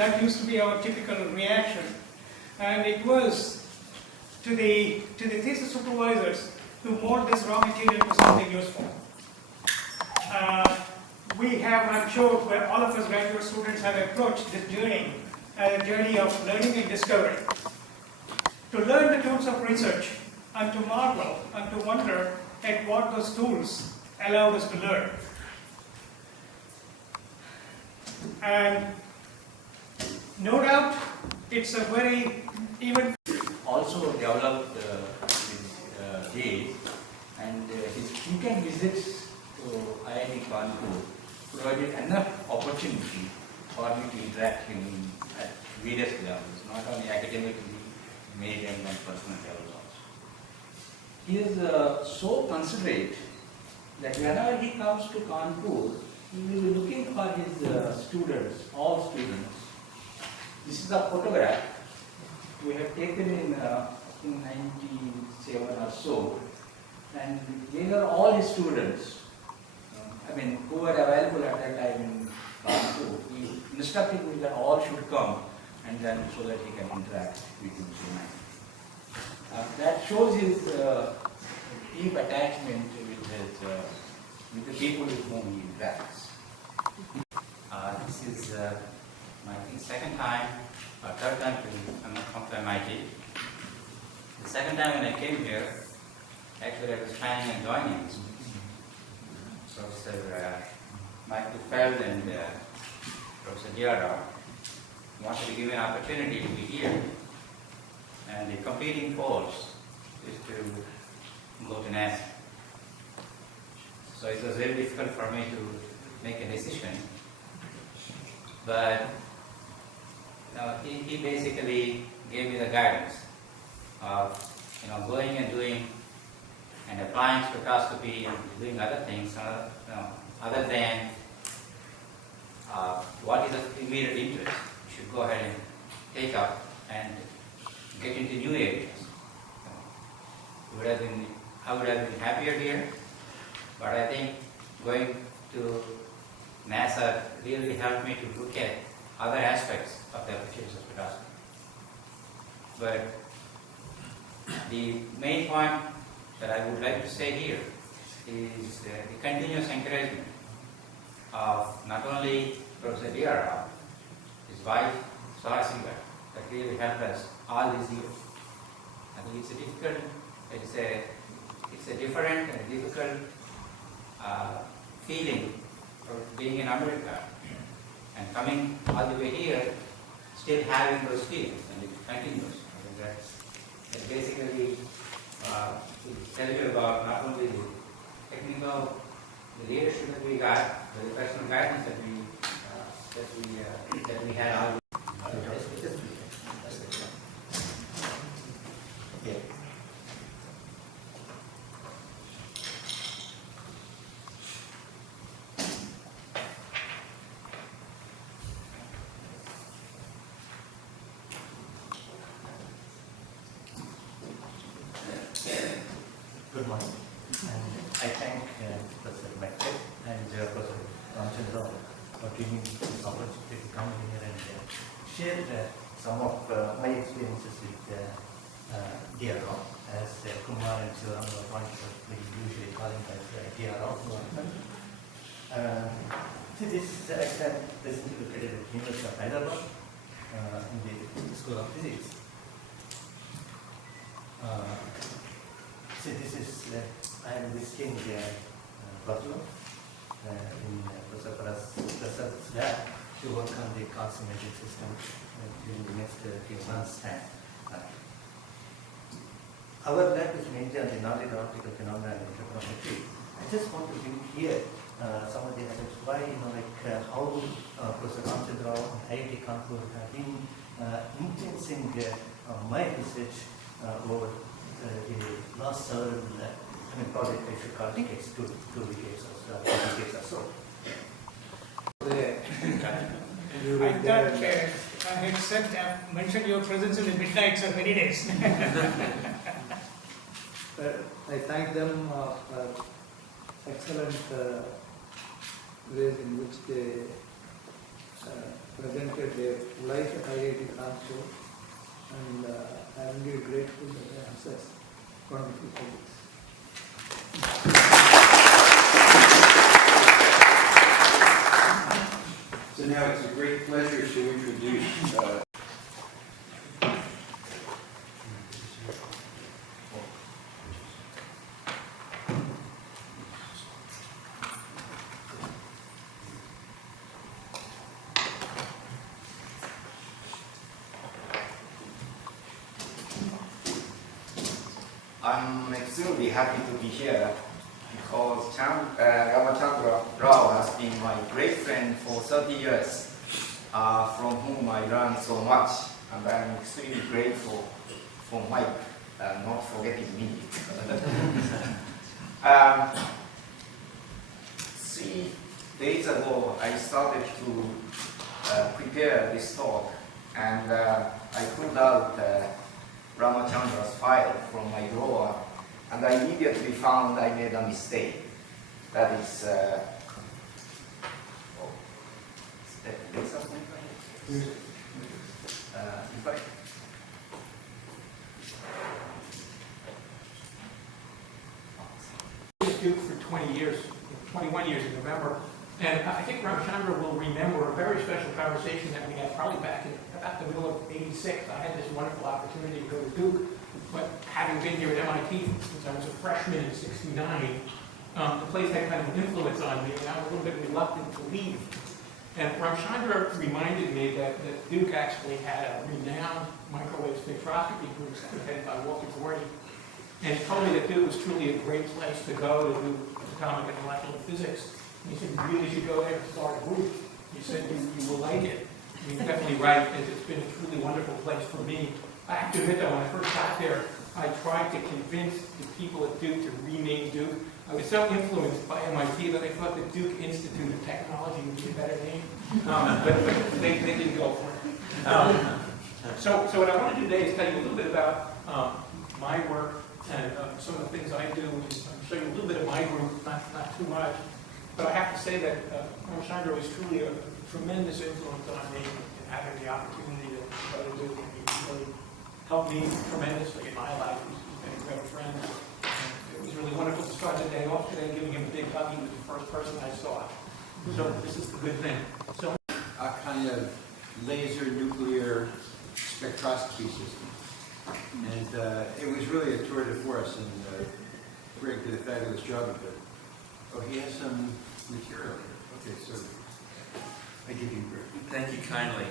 That used to be our typical reaction. And it was to the thesis supervisors to mold this raw material to something useful. We have, I'm sure, where all of us graduate students have approached this journey as a journey of learning and discovery. To learn the tools of research and to marvel and to wonder at what those tools allowed us to learn. And no doubt, it's a very even also developed his days, and his frequent visits to IIT Kanpur provided enough opportunity for me to interact him at various levels, not only academically, medium and personal levels also. He is so considerate that whenever he comes to Kanpur, he will be looking for his students, all students. This is a photograph we have taken in 1997 or so, and these are all his students. Who were available at that time in Kanpur. He instructed me that all should come, and then so that he can interact with him tonight. That shows his deep attachment with the people with whom he interacts. This is my second time, or third time to come to MIT. The second time when I came here, actually I was planning on joining Professor Michael Feld and Professor Diarra wanted to give me an opportunity to be here. And the competing force is to go to NASA. So it was very difficult for me to make a decision. But he basically gave me the guidance of going and doing and applying spectroscopy and doing other things other than what is of immediate interest. You should go ahead and take up and get into new areas. I would have been happier here, but I think going to NASA really helped me to look at other aspects of the applications of spectroscopy. But the main point that I would like to say here is the continuous encouragement of not only Professor Diarra, his wife, Sarasiva, that really helped us all these years. I think it's a different and difficult feeling of being in America and coming all the way here, still having those feelings, and it continues. I think that basically tell you about not only the technical, the leadership that we got, but the personal guidance that we had all. Okay. Good morning, and I thank Professor Mekte and Professor Ramchandra for giving me this opportunity to come here and share some of my experiences with DRO, as Kumar and Shivaram pointed out, we usually call him as DRO. See, this exam presently located at University of Hyderabad in the School of Physics. See, this is, I am visiting Butler in Professor Prasad lab to work on the consummated system during the next few months' time. Our lab is mainly on the non-optical phenomena and interferometry. I just want to bring here some of the aspects why, how Professor Ramchandra and IIT Kanpur have been influencing my research over the last several project I should call decades, two decades or so. I thought I had said, mentioned your presence in the midnights of many days. I thank them for excellent ways in which they presented their life at IIT Kanpur, and I am really grateful that I have such wonderful colleagues. So now it's a great pleasure to introduce I'm extremely happy to be here because Ramachandra Rao has been my great friend for 30 years, from whom I learned so much, and I'm extremely grateful for Mike not forgetting me. 3 days ago, I started to prepare this talk, and I pulled out Ramachandra's file from my drawer, and I immediately found I made a mistake. That is, Duke for 20 years, 21 years in November, and I think Ramachandra will remember a very special conversation that we had probably back in about the middle of '86. I had this wonderful opportunity to go to Duke, but having been here at MIT since I was a freshman in '69, the place had kind of an influence on me, and I was a little bit reluctant to leave. And Ramachandra reminded me that Duke actually had a renowned microwave spectroscopy group headed by Walter Gordy. And he told me that Duke was truly a great place to go to do atomic and molecular physics. And he said, you really should go there and start a group. He said, you will like it. And he's definitely right. It's been a truly wonderful place for me. I have to admit, though, when I first got there, I tried to convince the people at Duke to rename Duke. I was so influenced by MIT that I thought the Duke Institute of Technology would be a better name. But they didn't go for it. So what I want to do today is tell you a little bit about my work and some of the things I do, which is show you a little bit of my group, not too much. But I have to say that Ramachandra was truly a tremendous influence on me in having the opportunity to go to Duke. He really helped me tremendously in my life. He's been a great friend. And it was really wonderful to start the day off today giving him a big hug. He was the first person I saw. So this is the good thing. So a kind of laser nuclear spectroscopy system. And it was really a tour de force, and Greg did a fabulous job of it. Oh, he has some material here. Okay, so I give you Greg. Thank you kindly.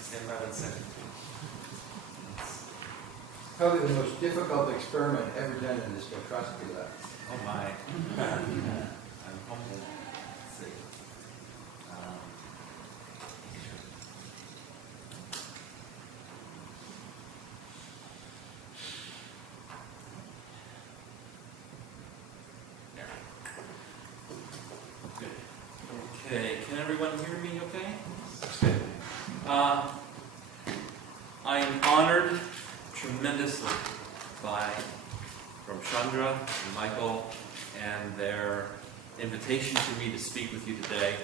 Stand by 1 second. Probably the most difficult experiment ever done in the spectroscopy lab. Oh my. I'm humbled. Let's see. Okay, can everyone hear me okay? I am honored tremendously by Ramachandra and Michael and their invitation to me to speak with you today.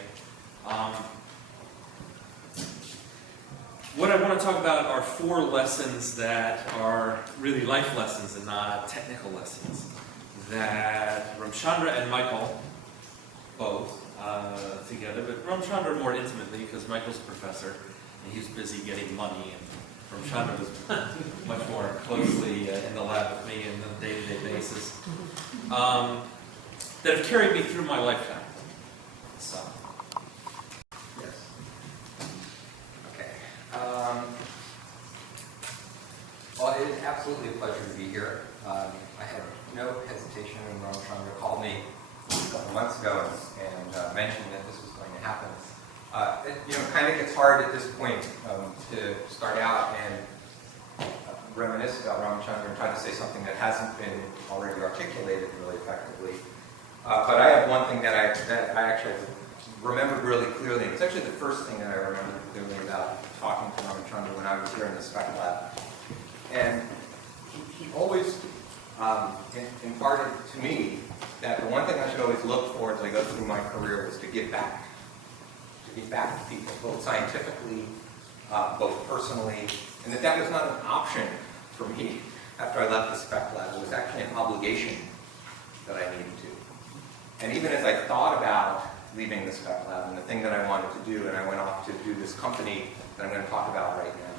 What I want to talk about are 4 lessons that are really life lessons and not technical lessons that Ramachandra and Michael both together, but Ramachandra more intimately because Michael's a professor and he's busy getting money, and Ramachandra was much more closely in the lab with me on a day-to-day basis, that have carried me through my lifetime. So, yes. Okay. Well, it is absolutely a pleasure to be here. I had no hesitation when Ramachandra called me a couple months ago and mentioned that this was going to happen. It kind of gets hard at this point to start out and reminisce about Ramachandra and try to say something that hasn't been already articulated really effectively. But I have one thing that I actually remembered really clearly. It's actually the first thing that I remember clearly about talking to Ramachandra when I was here in the spec lab. And he always imparted to me that the one thing I should always look for as I go through my career is to give back. To give back to people, both scientifically, both personally, and that was not an option for me after I left the spec lab. It was actually an obligation that I needed to. And even as I thought about leaving the spec lab and the thing that I wanted to do, and I went off to do this company that I'm going to talk about right now,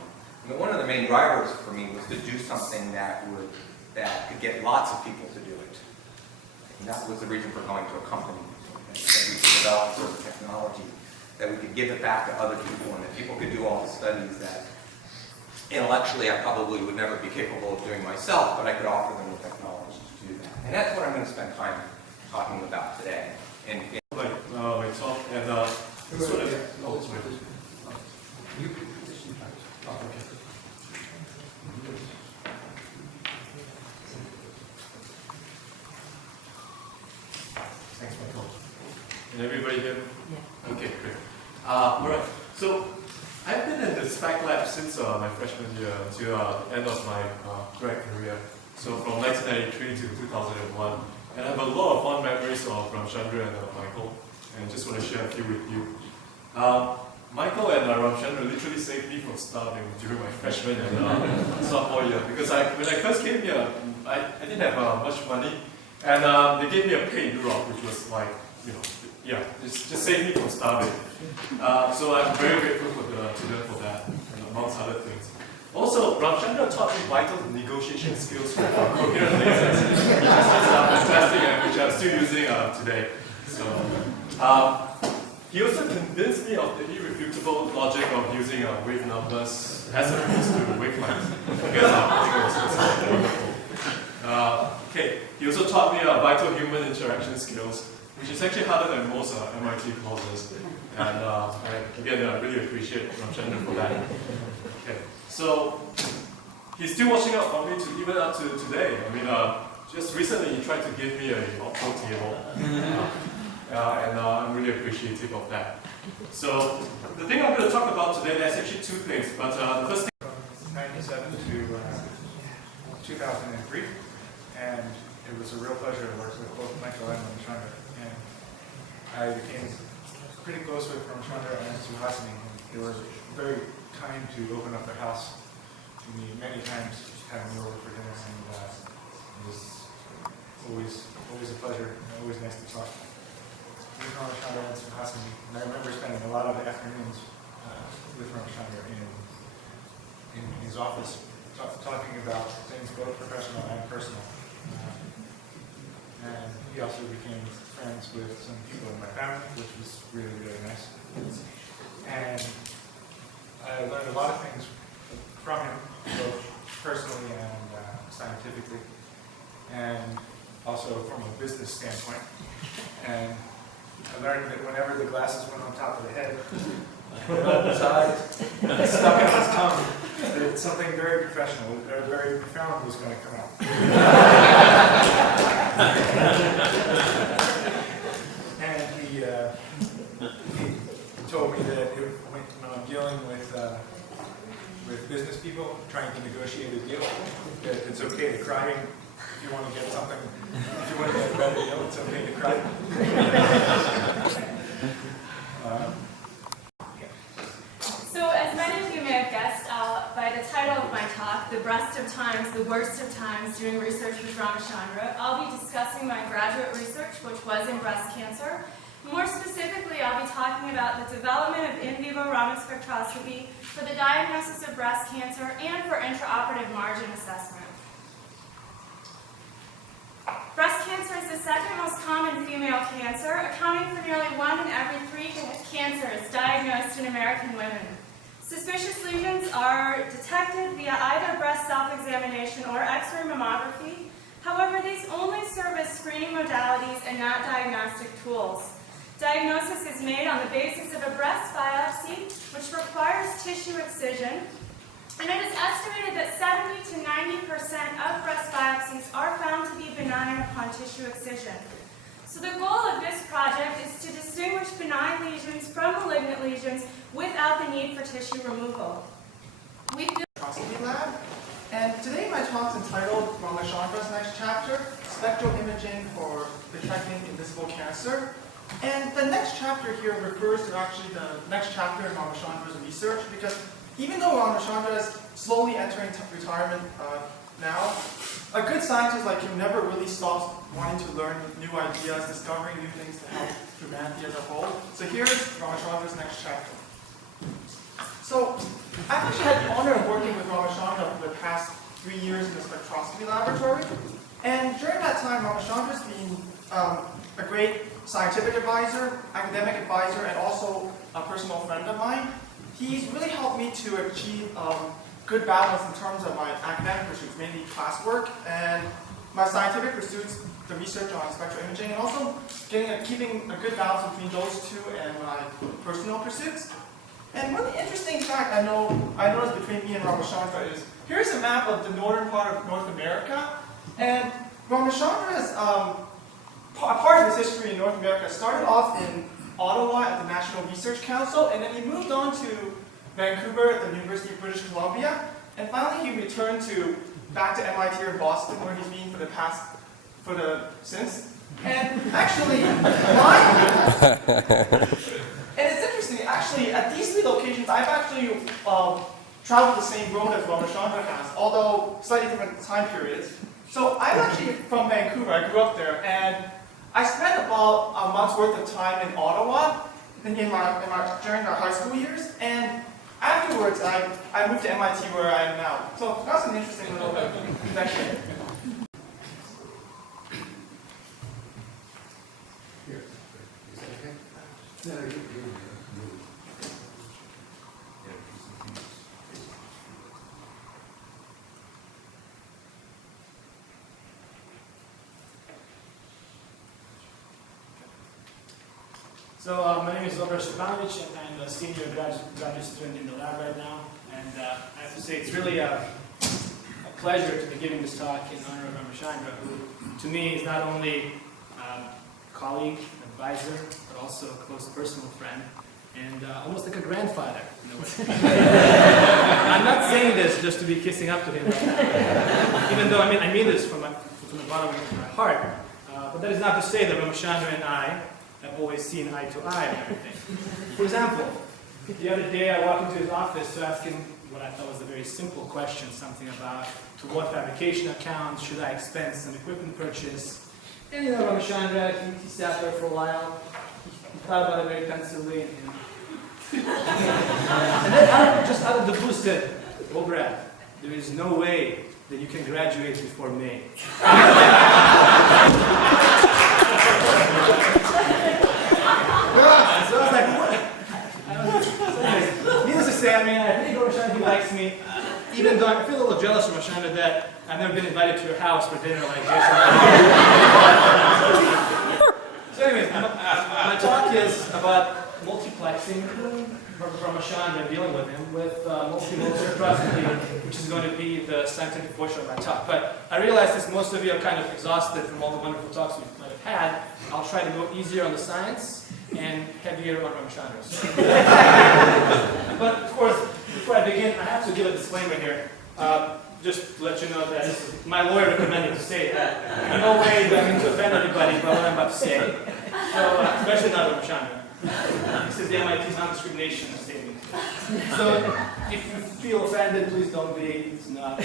I mean, one of the main drivers for me was to do something that could get lots of people to do it. And that was the reason for going to a company, that we could develop sort of technology, that we could give it back to other people, and that people could do all the studies that intellectually I probably would never be capable of doing myself, but I could offer them the technology to do that. And that's what I'm going to spend time talking about today. My talk and this one is, oh, sorry. Thanks, Michael. Can everybody hear me? Yeah. Okay, great. All right. So I've been in the spec lab since my freshman year until the end of my grad career. So from 1993 to 2001. And I have a lot of fond memories of Ramchandra and Michael, and just want to share a few with you. Michael and Ramchandra literally saved me from starving during my freshman and sophomore year, because when I first came here, I didn't have much money, and they gave me a paid rock, which was like, just saved me from starving. So I'm very grateful to them for that, and amongst other things. Also, Ramchandra taught me vital negotiation skills for coherent lasers, which is just fantastic, and which I'm still using today. So, he also convinced me of the irrefutable logic of using wave numbers as opposed to wavelengths. Because I think it was wonderful. Okay, he also taught me vital human interaction skills, which is actually harder than most MIT courses. And again, I really appreciate Ramchandra for that. Okay. So, he's still watching out for me even up to today. I mean, just recently he tried to give me a opto table. And I'm really appreciative of that. So, the thing I'm going to talk about today, there's actually two things. But the first thing, From 1997 to 2003, and it was a real pleasure to work with both Michael and Ramchandra. And I became pretty close with Ramchandra and Suhasini. They were very kind to open up their house to me many times, having me over for dinner, and it was always a pleasure, and always nice to talk with Ramchandra and Suhasini. And I remember spending a lot of afternoons with Ramchandra in his office, talking about things both professional and personal. And he also became friends with some people in my family, which was really, really nice. And I learned a lot of things from him, both personally and scientifically, and also from a business standpoint. And I learned that whenever the glasses went on top of the head, on the sides, stuck in his tongue, that something very professional or very profound was going to come out. And he told me that when I'm dealing with business people trying to negotiate a deal, that it's okay to cry if you want to get something. If you want to get a better deal, it's okay to cry. So, as many of you may have guessed by the title of my talk, The Best of Times, the Worst of Times, Doing Research with Ramchandra, I'll be discussing my graduate research, which was in breast cancer. More specifically, I'll be talking about the development of in vivo Raman spectroscopy for the diagnosis of breast cancer and for intraoperative margin assessment. Breast cancer is the second most common female cancer, accounting for nearly 1 in every 3 cancers diagnosed in American women. Suspicious lesions are detected via either breast self-examination or X-ray mammography. However, these only serve as screening modalities and not diagnostic tools. Diagnosis is made on the basis of a breast biopsy, which requires tissue excision, and it is estimated that 70 to 90% of breast biopsies are found to be benign upon tissue excision. So the goal of this project is to distinguish benign lesions from malignant lesions without the need for tissue removal. Spectroscopy lab, and today my talk is entitled Ramachandra's next chapter, Spectral Imaging for Detecting Invisible Cancer. And the next chapter here refers to actually the next chapter in Ramachandra's research, because even though Ramachandra is slowly entering retirement now, a good scientist like him never really stops wanting to learn new ideas, discovering new things to help humanity as a whole. So here's Ramachandra's next chapter. So I've actually had the honor of working with Ramachandra for the past 3 years in the spectroscopy laboratory. And during that time, Ramachandra's been a great scientific advisor, academic advisor, and also a personal friend of mine. He's really helped me to achieve good balance in terms of my academic pursuits, mainly classwork, and my scientific pursuits, the research on spectral imaging, and also keeping a good balance between those two and my personal pursuits. And one interesting fact I noticed between me and Ramachandra is, here's a map of the northern part of North America, and Ramachandra's part of his history in North America started off in Ottawa at the National Research Council, and then he moved on to Vancouver at the University of British Columbia, and finally he returned back to MIT or Boston, where he's been since. And actually, and it's interesting, actually, at these 3 locations, I've actually traveled the same road as Ramachandra has, although slightly different time periods. So I'm actually from Vancouver, I grew up there, and I spent about a month's worth of time in Ottawa during my high school years, and afterwards I moved to MIT where I am now. So that's an interesting little connection. So my name is Robert Shibanovic, and I'm a senior graduate student in the lab right now. And I have to say, it's really a pleasure to be giving this talk in honor of Ramachandra, who to me is not only a colleague, advisor, but also a close personal friend, and almost like a grandfather in a way. I'm not saying this just to be kissing up to him right now, even though I mean this from the bottom of my heart. But that is not to say that Ramachandra and I have always seen eye to eye on everything. For example, the other day I walked into his office to ask him what I thought was a very simple question, something about to what fabrication accounts should I expense some equipment purchase. And Ramachandra, he sat there for a while, he thought about it very pensively, and then just out of the blue said, "Oh Brad, there is no way that you can graduate before May." So I was like, what? Needless to say, I think Ramachandra, he likes me, even though I feel a little jealous of Ramachandra that I've never been invited to your house for dinner like this. So anyways, my talk is about multiplexing Ramachandra, dealing with him with multimodal spectroscopy, which is going to be the scientific portion of my talk. But I realize since most of you are kind of exhausted from all the wonderful talks we might have had, I'll try to go easier on the science and heavier on Ramachandra. But of course, before I begin, I have to give a disclaimer here. Just to let you know that my lawyer recommended to say that. In no way do I mean to offend anybody by what I'm about to say. So, especially not Ramachandra. This is the MIT's non-discrimination statement. So, if you feel offended, please don't be. It's not.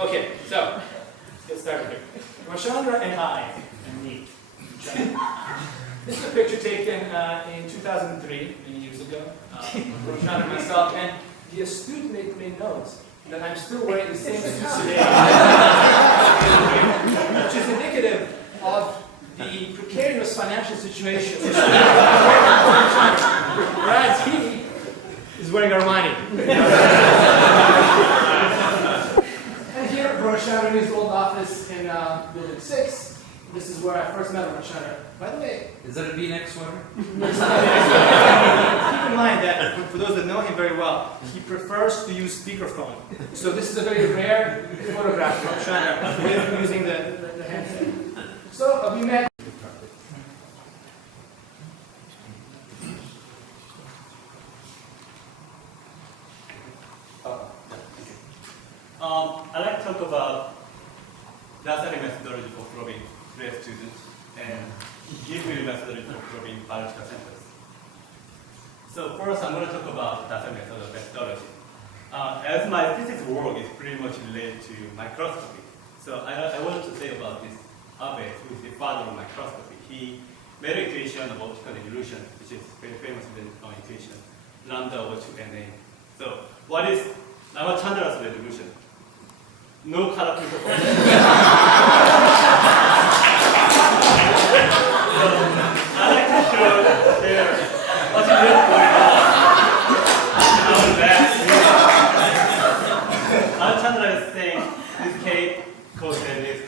Okay, so, let's get started here. Ramachandra and I, and me. This is a picture taken in 2003, many years ago. Ramachandra and myself, and the astute made notes that I'm still wearing the same suit today, which is indicative of the precarious financial situation. Whereas he is wearing Armani. And here, Ramachandra in his old office in Building 6. This is where I first met Ramachandra. By the way, Is that a V-neck sweater? keep in mind that for those that know him very well, he prefers to use speakerphone. So this is a very rare photograph of Ramachandra with using the handset. So we met. I'd like to talk about Dasari methodology for probing grad students, and give me methodology for improving biological samples. So first, I'm going to talk about Dasari methodology. As my physics work is pretty much related to microscopy, so I wanted to say about this Abe, who is the father of microscopy. He made an equation of optical illusion, which is very famous equation, lambda over 2na. So what is Ramachandra's resolution? No color filter for so I'd like to show here what's really going on. Now that Ramachandra is saying this K cosine is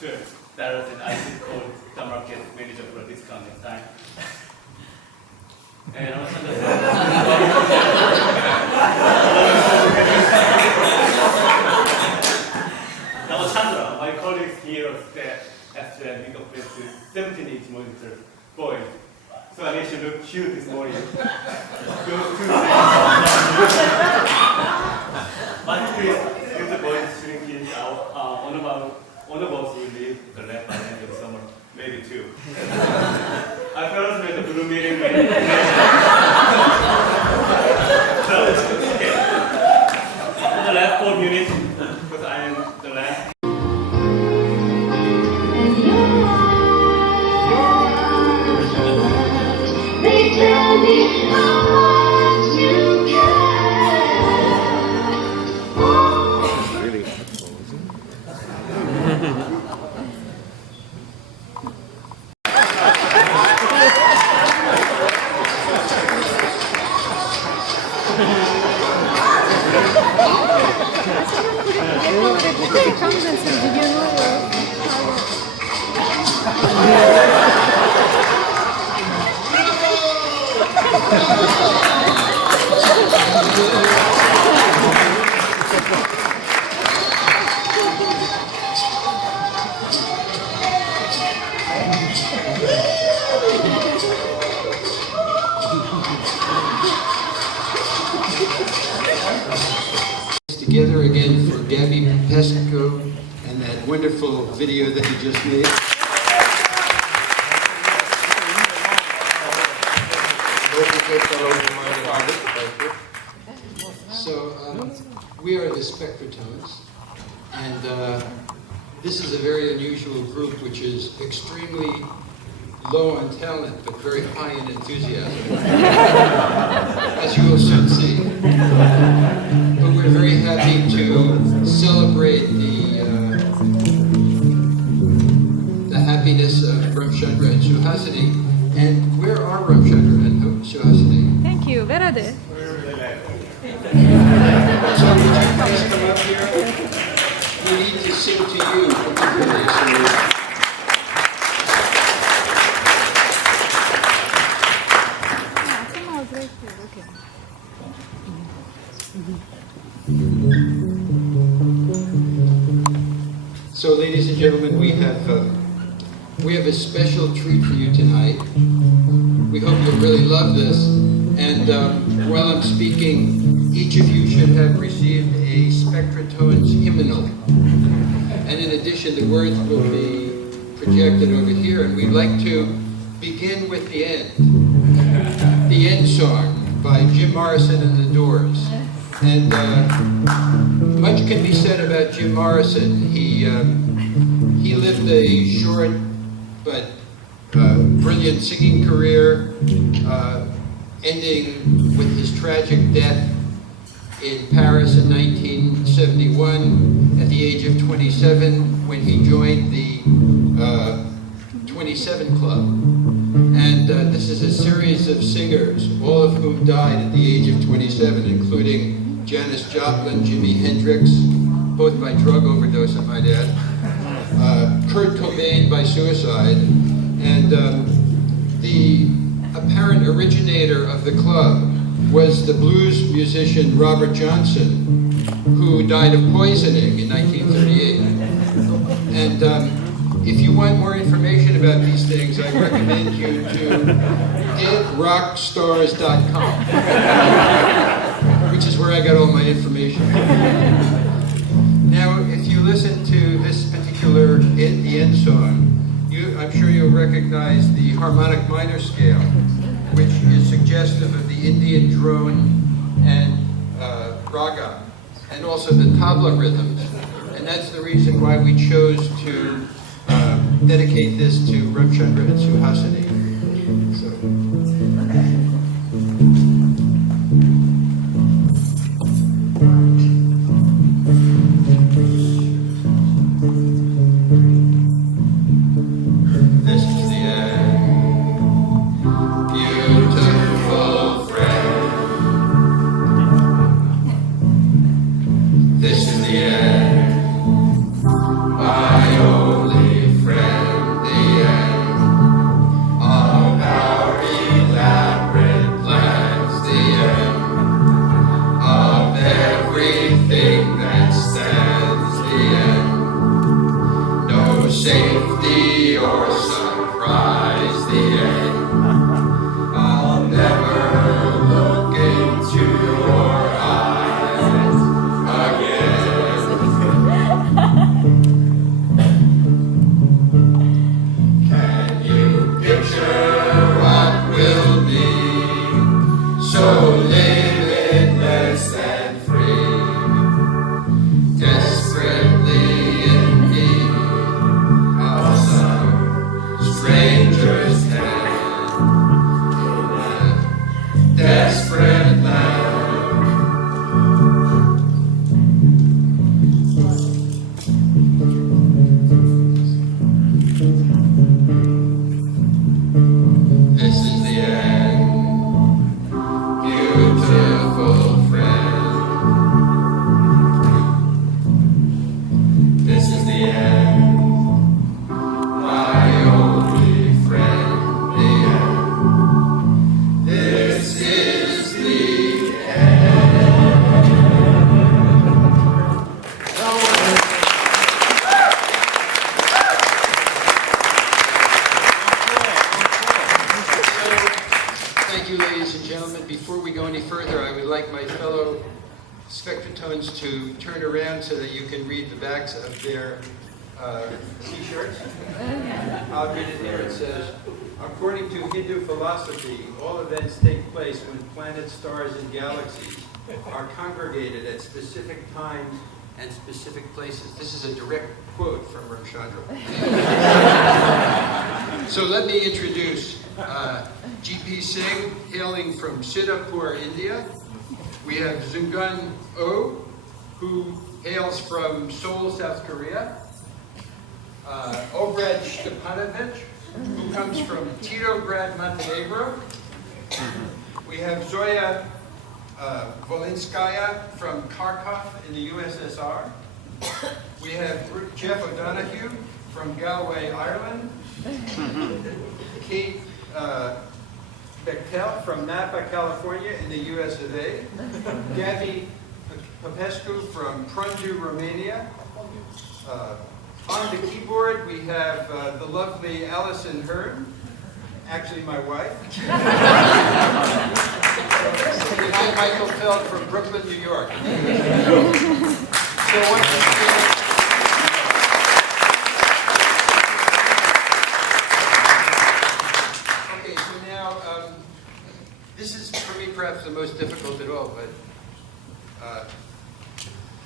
to that is an IC code the market manager for a discount next time. And Ramachandra Ramachandra, my colleagues here said after we got this 17-inch monitor boy. So I need to look cute this morning. Those two things. But if the boy is shrinking out, one of us will leave the left by the end of the summer, maybe two. I first made the blue meeting. So, okay. For the last 4 minutes, because I am the last. They tell me how much you care. Really Together again for Gabby Pesco and that wonderful video that you just made. So we are the Spectratones, and this is a very unusual group which is extremely low on talent but very high in enthusiasm, as you will soon see. But we're very happy to celebrate the happiness of Ramchandra and Suhasini. And where are Ramchandra and Suhasini? Thank you. Where are they? So would you please come up here? We need to sing to you particularly. So, ladies and gentlemen, we have a special treat for you tonight. We hope you'll really love this. And while I'm speaking, each of you should have received a Spectratones hymnal. And in addition, the words will be projected over here. And we'd like to begin with the end song by Jim Morrison and the Doors. And much can be said about Jim Morrison. He lived a short but brilliant singing career, ending with his tragic death in Paris in 1971 at the age of 27 when he joined the 27 Club. And this is a series of singers, all of whom died at the age of 27, including Janis Joplin, Jimi Hendrix, both by drug overdose, I might add, Kurt Cobain by suicide, and the apparent originator of the club was the blues musician Robert Johnson, who died of poisoning in 1938. And if you want more information about these things, I recommend you to deadrockstars.com, which is where I got all my information. Now, if you listen to this particular the end song, I'm sure you'll recognize the harmonic minor scale, which is suggestive of the Indian drone and raga, and also the tabla rhythms. And that's the reason why we chose to dedicate this to Ramchandra and Suhasini. So. This is the end, beautiful friend. This is the end, my only friend, the end of our elaborate plans, the end of everything that stands, the end. No safety or surprise, the end. I'll never look into your eyes again. Can you picture what will be so limitless and free? Desperately in need of some stranger's hand in a desperate land. This is the end, beautiful friend. This is the end, my only friend, the end. This is the Thank you, ladies and gentlemen. Before we go any further, I would like my fellow spectratones to turn around so that you can read the backs of their t-shirts. I'll read it here. It says, according to Hindu philosophy, all events take place when planets, stars, and galaxies are congregated at specific times and specific places. This is a direct quote from Ramchandra. So let me introduce G.P. Singh, hailing from Siddhapur, India. We have Zungun Oh, who hails from Seoul, South Korea. Obrad Stepanovich, who comes from Titograd, Montenegro. We have Zoya Volinskaya from Kharkov in the USSR. We have Jeff O'Donoghue from Galway, Ireland. Kate Bechtel from Napa, California in the US of A. Gabby Popescu from Prundu, Romania. On the keyboard, we have the lovely Allison Hearn, actually my wife. And I'm Michael Feld from Brooklyn, New York. So once again, okay, so now, this is for me perhaps the most difficult at all, but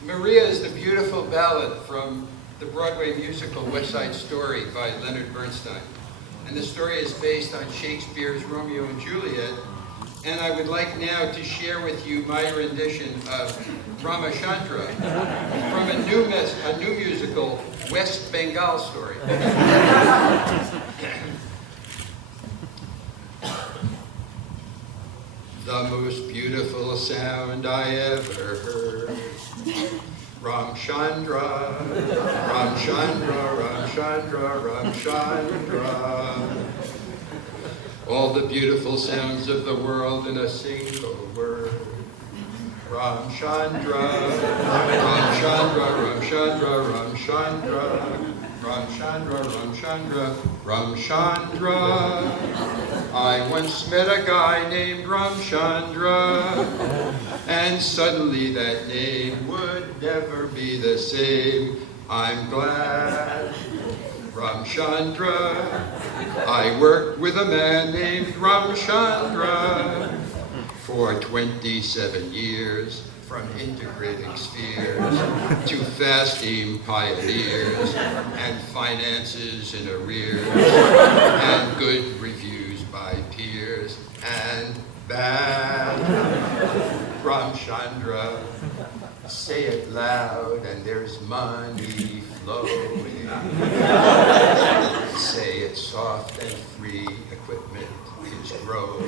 Maria is the beautiful ballad from the Broadway musical West Side Story by Leonard Bernstein. And the story is based on Shakespeare's Romeo and Juliet. And I would like now to share with you my rendition of Ramachandra from a new musical, West Bengal Story. The most beautiful sound I ever heard. Ramchandra, Ramchandra, Ramchandra, Ramchandra. All the beautiful sounds of the world in a single word. Ramchandra, Ramchandra, Ramchandra, Ramchandra, Ramchandra, Ramchandra, Ramchandra. I once met a guy named Ramchandra, and suddenly that name would never be the same. I'm glad Ramchandra I worked with a man named Ramchandra for 27 years, from integrating spheres to fasting pioneers and finances in arrears and good reviews by peers and bad. Ramchandra, say it loud and there's money flowing. Say it soft and free, equipment is growing.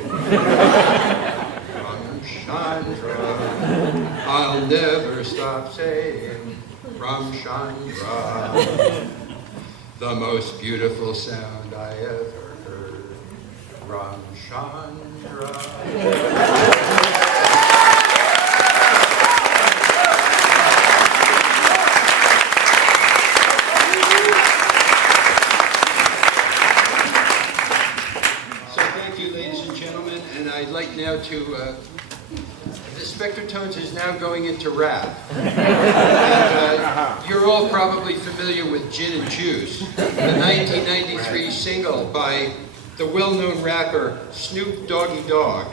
Ramchandra, I'll never stop saying Ramchandra, the most beautiful sound I ever heard. Ramchandra. I'd like now to, the Spectre Tones is now going into rap. And, you're all probably familiar with Gin and Juice, the 1993 single by the well-known rapper Snoop Doggy Dogg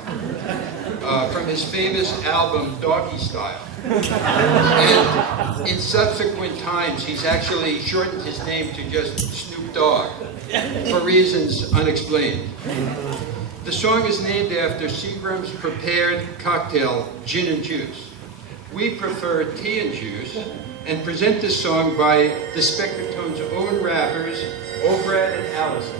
from his famous album Doggy Style. And in subsequent times, he's actually shortened his name to just Snoop Dogg for reasons unexplained. The song is named after Seagram's prepared cocktail, Gin and Juice. We prefer tea and juice, and present this song by the Spectre Tones' own rappers, Obrad and Allison.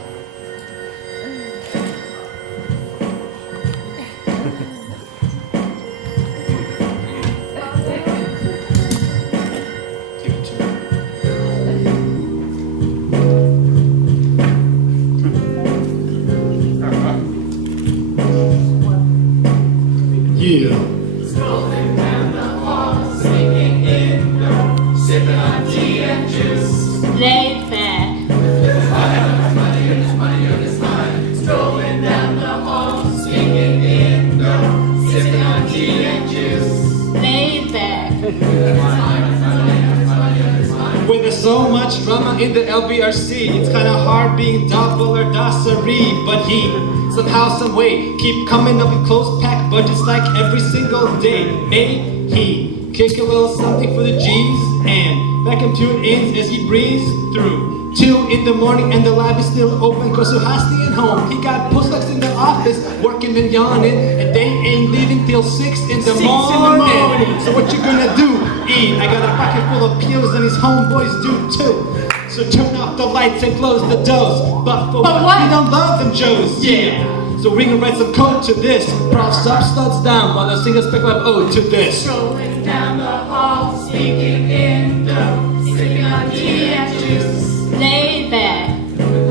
Strolling down the hall, sneaking indoors, sipping on tea and juice. Laid back. With his money on his money on his mind. Strolling down the hall, sneaking indoors, sipping on tea and juice. Laid back. With his money on his money on his mind. When there's so much drama in the LBRC, it's kinda hard being double or Dasari, but he somehow, some way, keep coming up with close pack budgets like every single day. May he kick a little something for the G's and back him tune in as he breezes through. 2 in the morning and the lab is still open cause Suhasni at home. He got postdocs in the office working and yawning, and they ain't leaving till 6 in the morning. So what you gonna do? Eat. I got a pocket full of pills and his homeboys do too. So turn off the lights and close the doors. But for what? We don't love them Joes. Yeah. So we can write some code to this. Prof stop sluts down while the singers pick up ode to this. Strolling down the hall, speaking indoors, sipping on tea and juice. Laid back.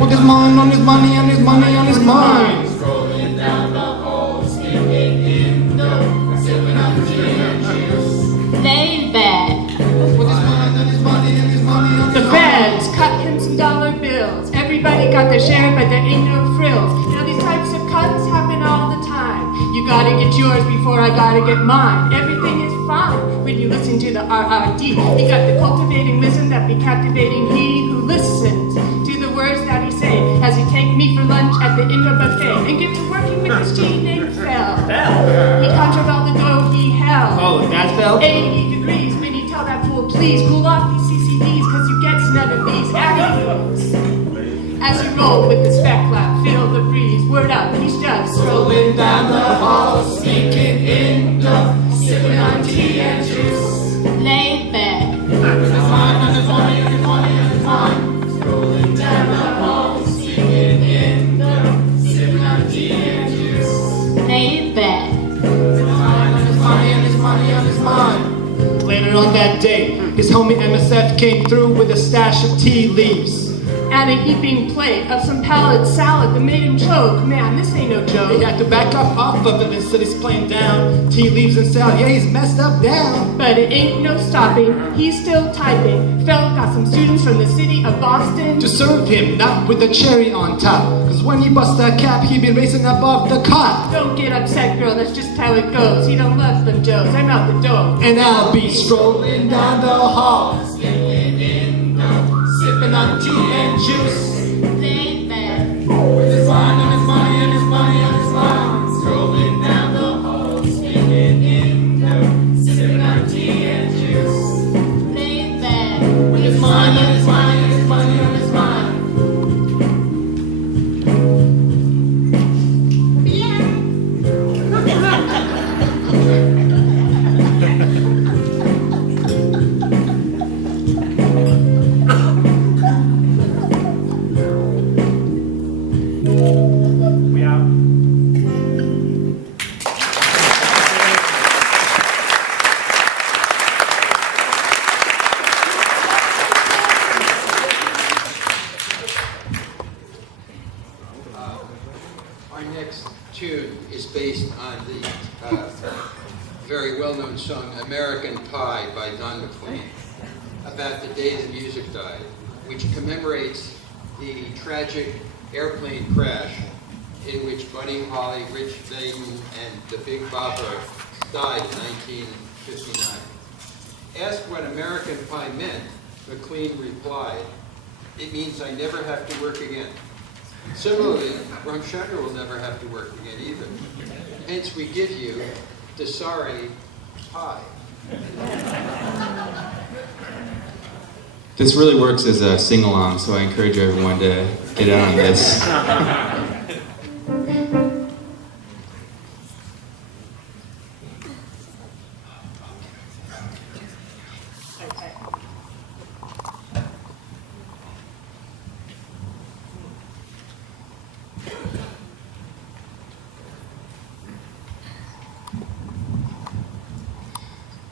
With his mind on his money and his money on his mind. Strolling down the hall, speaking indoors, sipping on tea and juice. Laid back. With his mind on his money and his money on his The mind. feds cut him some dollar bills. Everybody got their share, but there ain't no frills. You know, these types of cuts happen all the time. You gotta get yours before I gotta get mine. Everything is fine when you listen to the RRD. You got the cultivating wisdom that be captivating he who listens to the words that he say as he take me for lunch at the indoor buffet and get to working with this G named Fell. He conjured all the dough he held. Oh, that's Fell? 80 degrees when you tell that fool, please cool off these CCDs cause you get none of these attitudes. As you roll with the spec lap, feel the breeze, word up, he's just strolling down the hall, sneaking indoors, sipping on tea and juice. Laid back. With his mind on his money and his money on his mind. Strolling down the hall, sneaking indoors, sipping on tea and juice. Laid back. With his mind on his money and his money on his mind. Later on that day, his homie MSF came through with a stash of tea leaves. And a heaping plate of some pallid salad that made him choke. Man, this ain't no joke. He had to back up off of it instead he's playing down. Tea leaves and salad, yeah, he's messed up down. But it ain't no stopping, he's still typing. Felt got some students from the city of Boston to serve him, not with a cherry on top. Cause when he busts that cap, he been racing above the cop. Don't get upset, girl, that's just how it goes. He don't love them Joes, I'm out the door. And I'll be strolling down the hall, Sipping indoors, sipping on tea and juice. laid back. money on his mind, and his money on his mind. We have Our next tune is based on the very well-known song American Pie by Don McLean, about the day the music died, which commemorates the tragic airplane crash in which Buddy Holly, Rich Dayton, and the Big Bopper died in 1959. Asked what American Pie meant, McLean replied, "It means I never have to work again." Similarly, Ramchandra will never have to work again either. Hence, we give you Dasari Pie. This really works as a sing-along, so I encourage everyone to get in on this.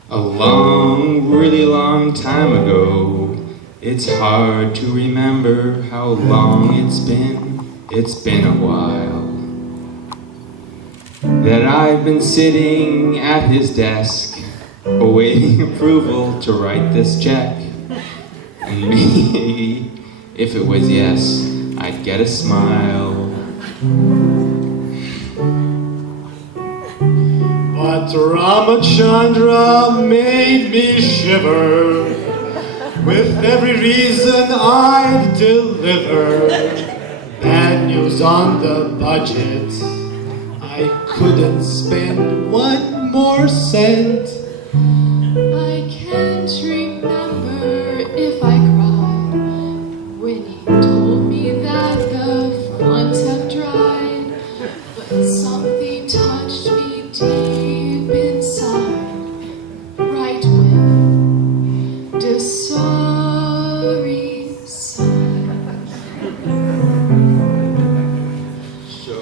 A long, really long time ago, it's hard to remember how long it's been. It's been a while that I've been sitting at his desk, awaiting approval to write this check. And maybe, if it was yes, I'd get a smile. But Ramachandra made me shiver with every reason I'd deliver. Bad news on the budget. I couldn't spend one more cent. I can't remember if I cried when he told me that the funds have dried, but something touched me deep inside, right when Dasari sighed. So,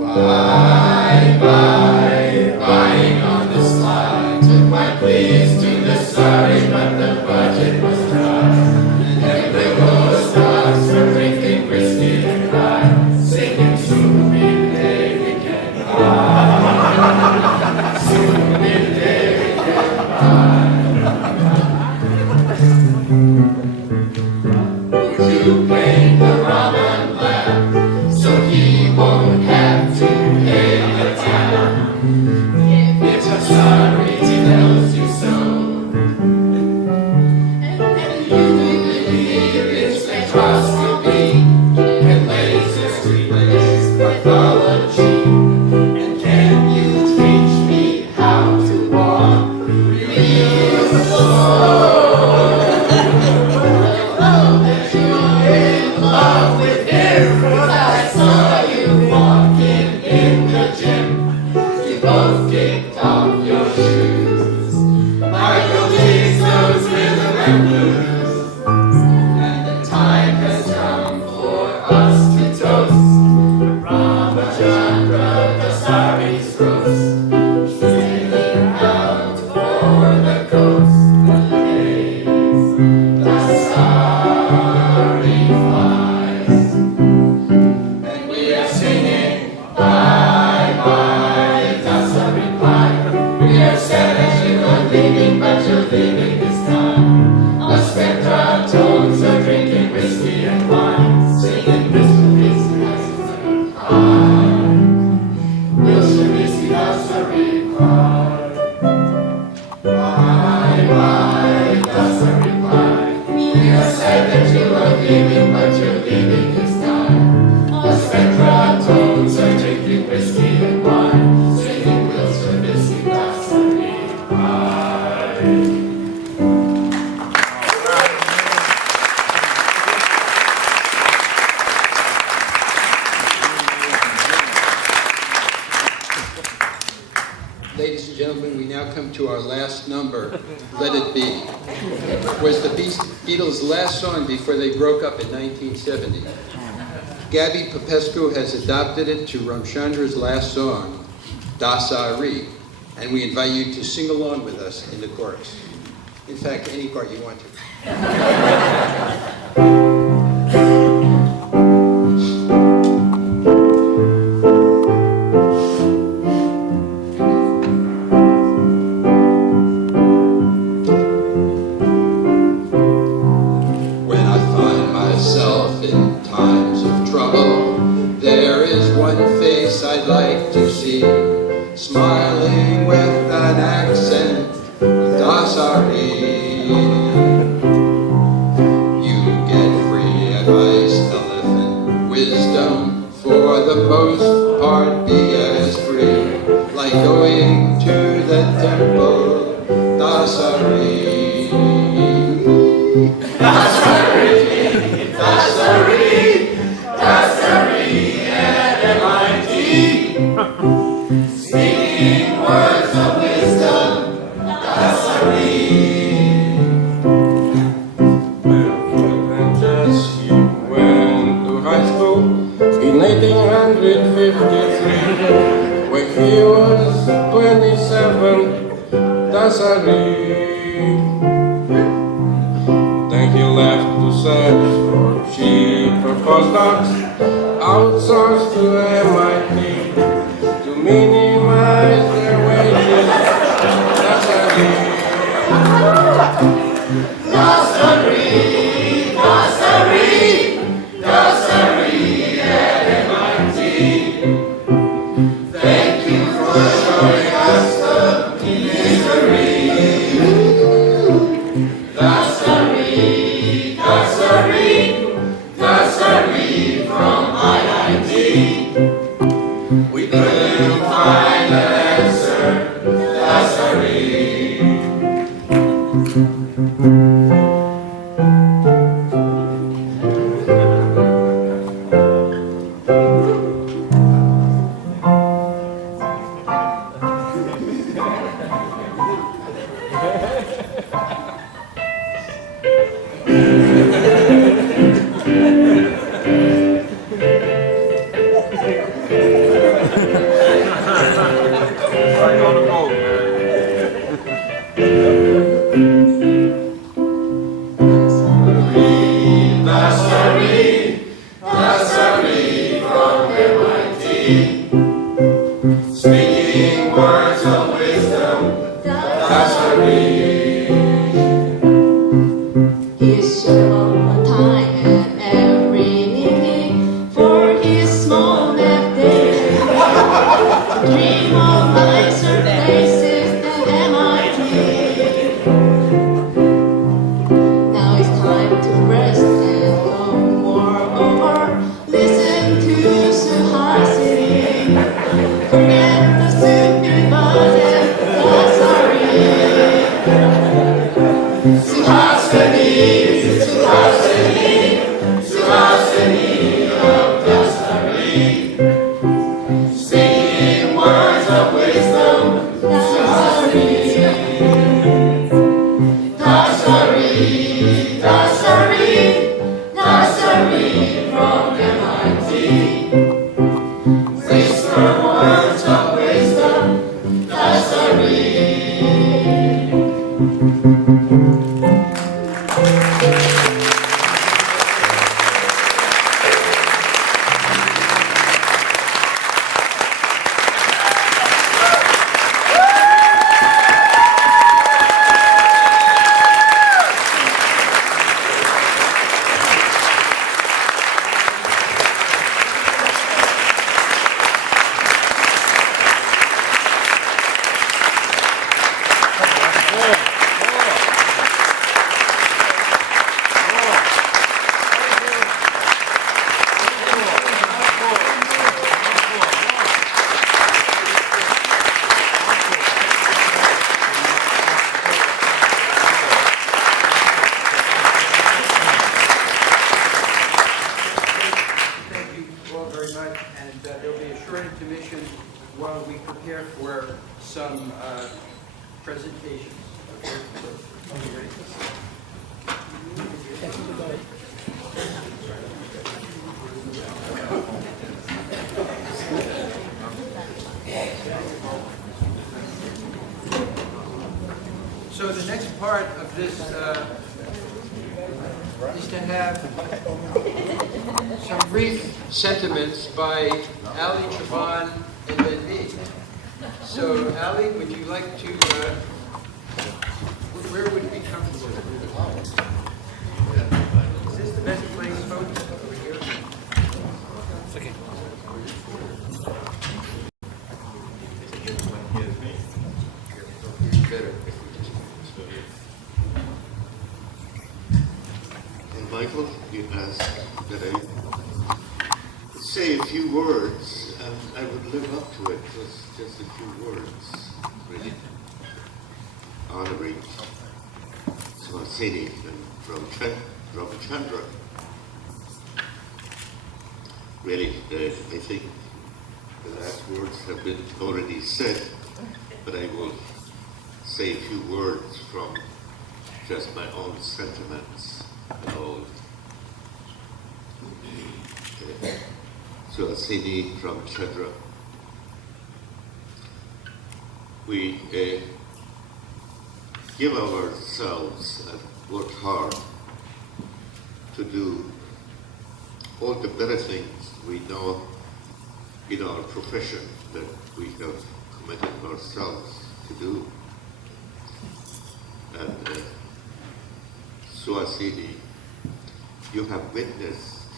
bye, bye, buying on the slide. Took my pleas to Dasari, but the budget was dry. And the ghost dogs were drinking whiskey and rye, singing soon be the day we can buy. Soon be the day we can buy. You played the Raman lamb, so he won't have to pay the tab. If Dasari tells you so, and you believe it's spectroscopy and lasers to replace pathology. And can you teach me how to walk real slow? Oh, that you're in love with him, 'cause I saw you walking in the gym. You both kicked off your shoes. Michael James knows rhythm and blues. And the time has come for us to toast Ramachandra Dasari's roast. Sailing out for the coast, the days Dasari flies. And we are singing bye bye Dasari pie. We are sad that you are leaving, but you're leaving this time. Our spectra tones are drinking whiskey and wine, singing mysteries Dasari pie. Will Shemisi Dasari pie? Bye bye Dasari pie. We are sad that you are leaving, but you're leaving this time. Our spectra tones are drinking whiskey and wine, singing Will Shemisi Dasari pie. gentlemen, we now come to our last number, Let It Be. It was the Beatles' last song before they broke up in 1970. Gabby Popescu has adopted it to Ramchandra's last song, Dasari, and we invite you to sing along with us in the chorus. In fact, any part you want to. I'd like to see, smiling with an accent, Dasari. You get free advice, elephant wisdom, for the most part be as free, like going to the temple, Dasari. Dasari, Dasari, Dasari at MIT. Speaking words of wisdom, Dasari. He went to high school in 1853, when he was 27, Dasari. Then he left to search for cheap postdocs, outsourced to MIT to minimize their wages. Dasari, Dasari, Dasari, Dasari at MIT. Thank you for showing us the misery. Dasari, Dasari, Dasari from IIT. We couldn't find an answer, Dasari. Dasari, Dasari from MIT. Speaking words of wisdom, Dasari. He's sure on time at every meeting for his small math day. Dream of nicer places than MIT. Now it's time to rest and go more over. Listen to Suhasini. Forget the stupid budget. Dasari. Suhasini, Suhasini, Suhasini of Dasari. Speaking words of wisdom, Dasari. Dasari, Dasari, Dasari from MIT. Whisper words of wisdom, Dasari. Thank you all very much, and there'll be a short intermission while we prepare for some presentations. Okay, so, are you ready? So the next part of this is to have some brief sentiments by Ali, Chaban, and then me. So Ali, would you like to, where would it be comfortable? Is this the best place, folks, over here? It's okay. Better. And Michael, you asked that I say a few words, and I would live up to it, just a few words, really honoring Swasini and Ramachandra. Really, I think the last words have been already said, but I will say a few words from just my own sentiments about Suhasini Ramachandra. We give ourselves and work hard to do all the better things we know in our profession that we have committed ourselves to do. And Suhasini, you have witnessed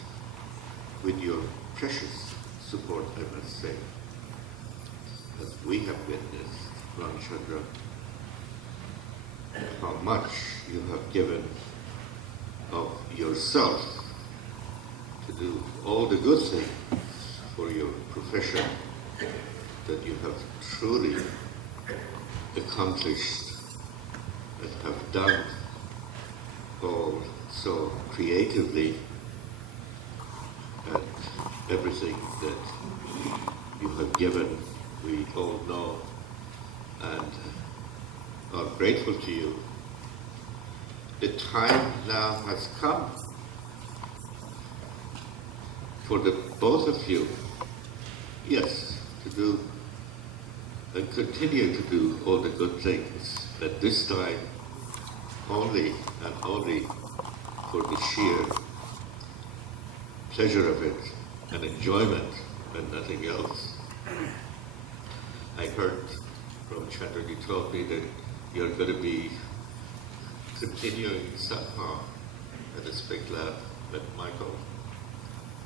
with your precious support, I must say, as we have witnessed, Ramachandra, how much you have given of yourself to do all the good things for your profession that you have truly accomplished and have done all so creatively, and everything that you have given, we all know and are grateful to you. The time now has come for the both of you, yes, to do and continue to do all the good things, at this time only and only for the sheer pleasure of it and enjoyment and nothing else. I heard from Chandra, you told me that you're going to be continuing somehow at the Spec Lab with Michael.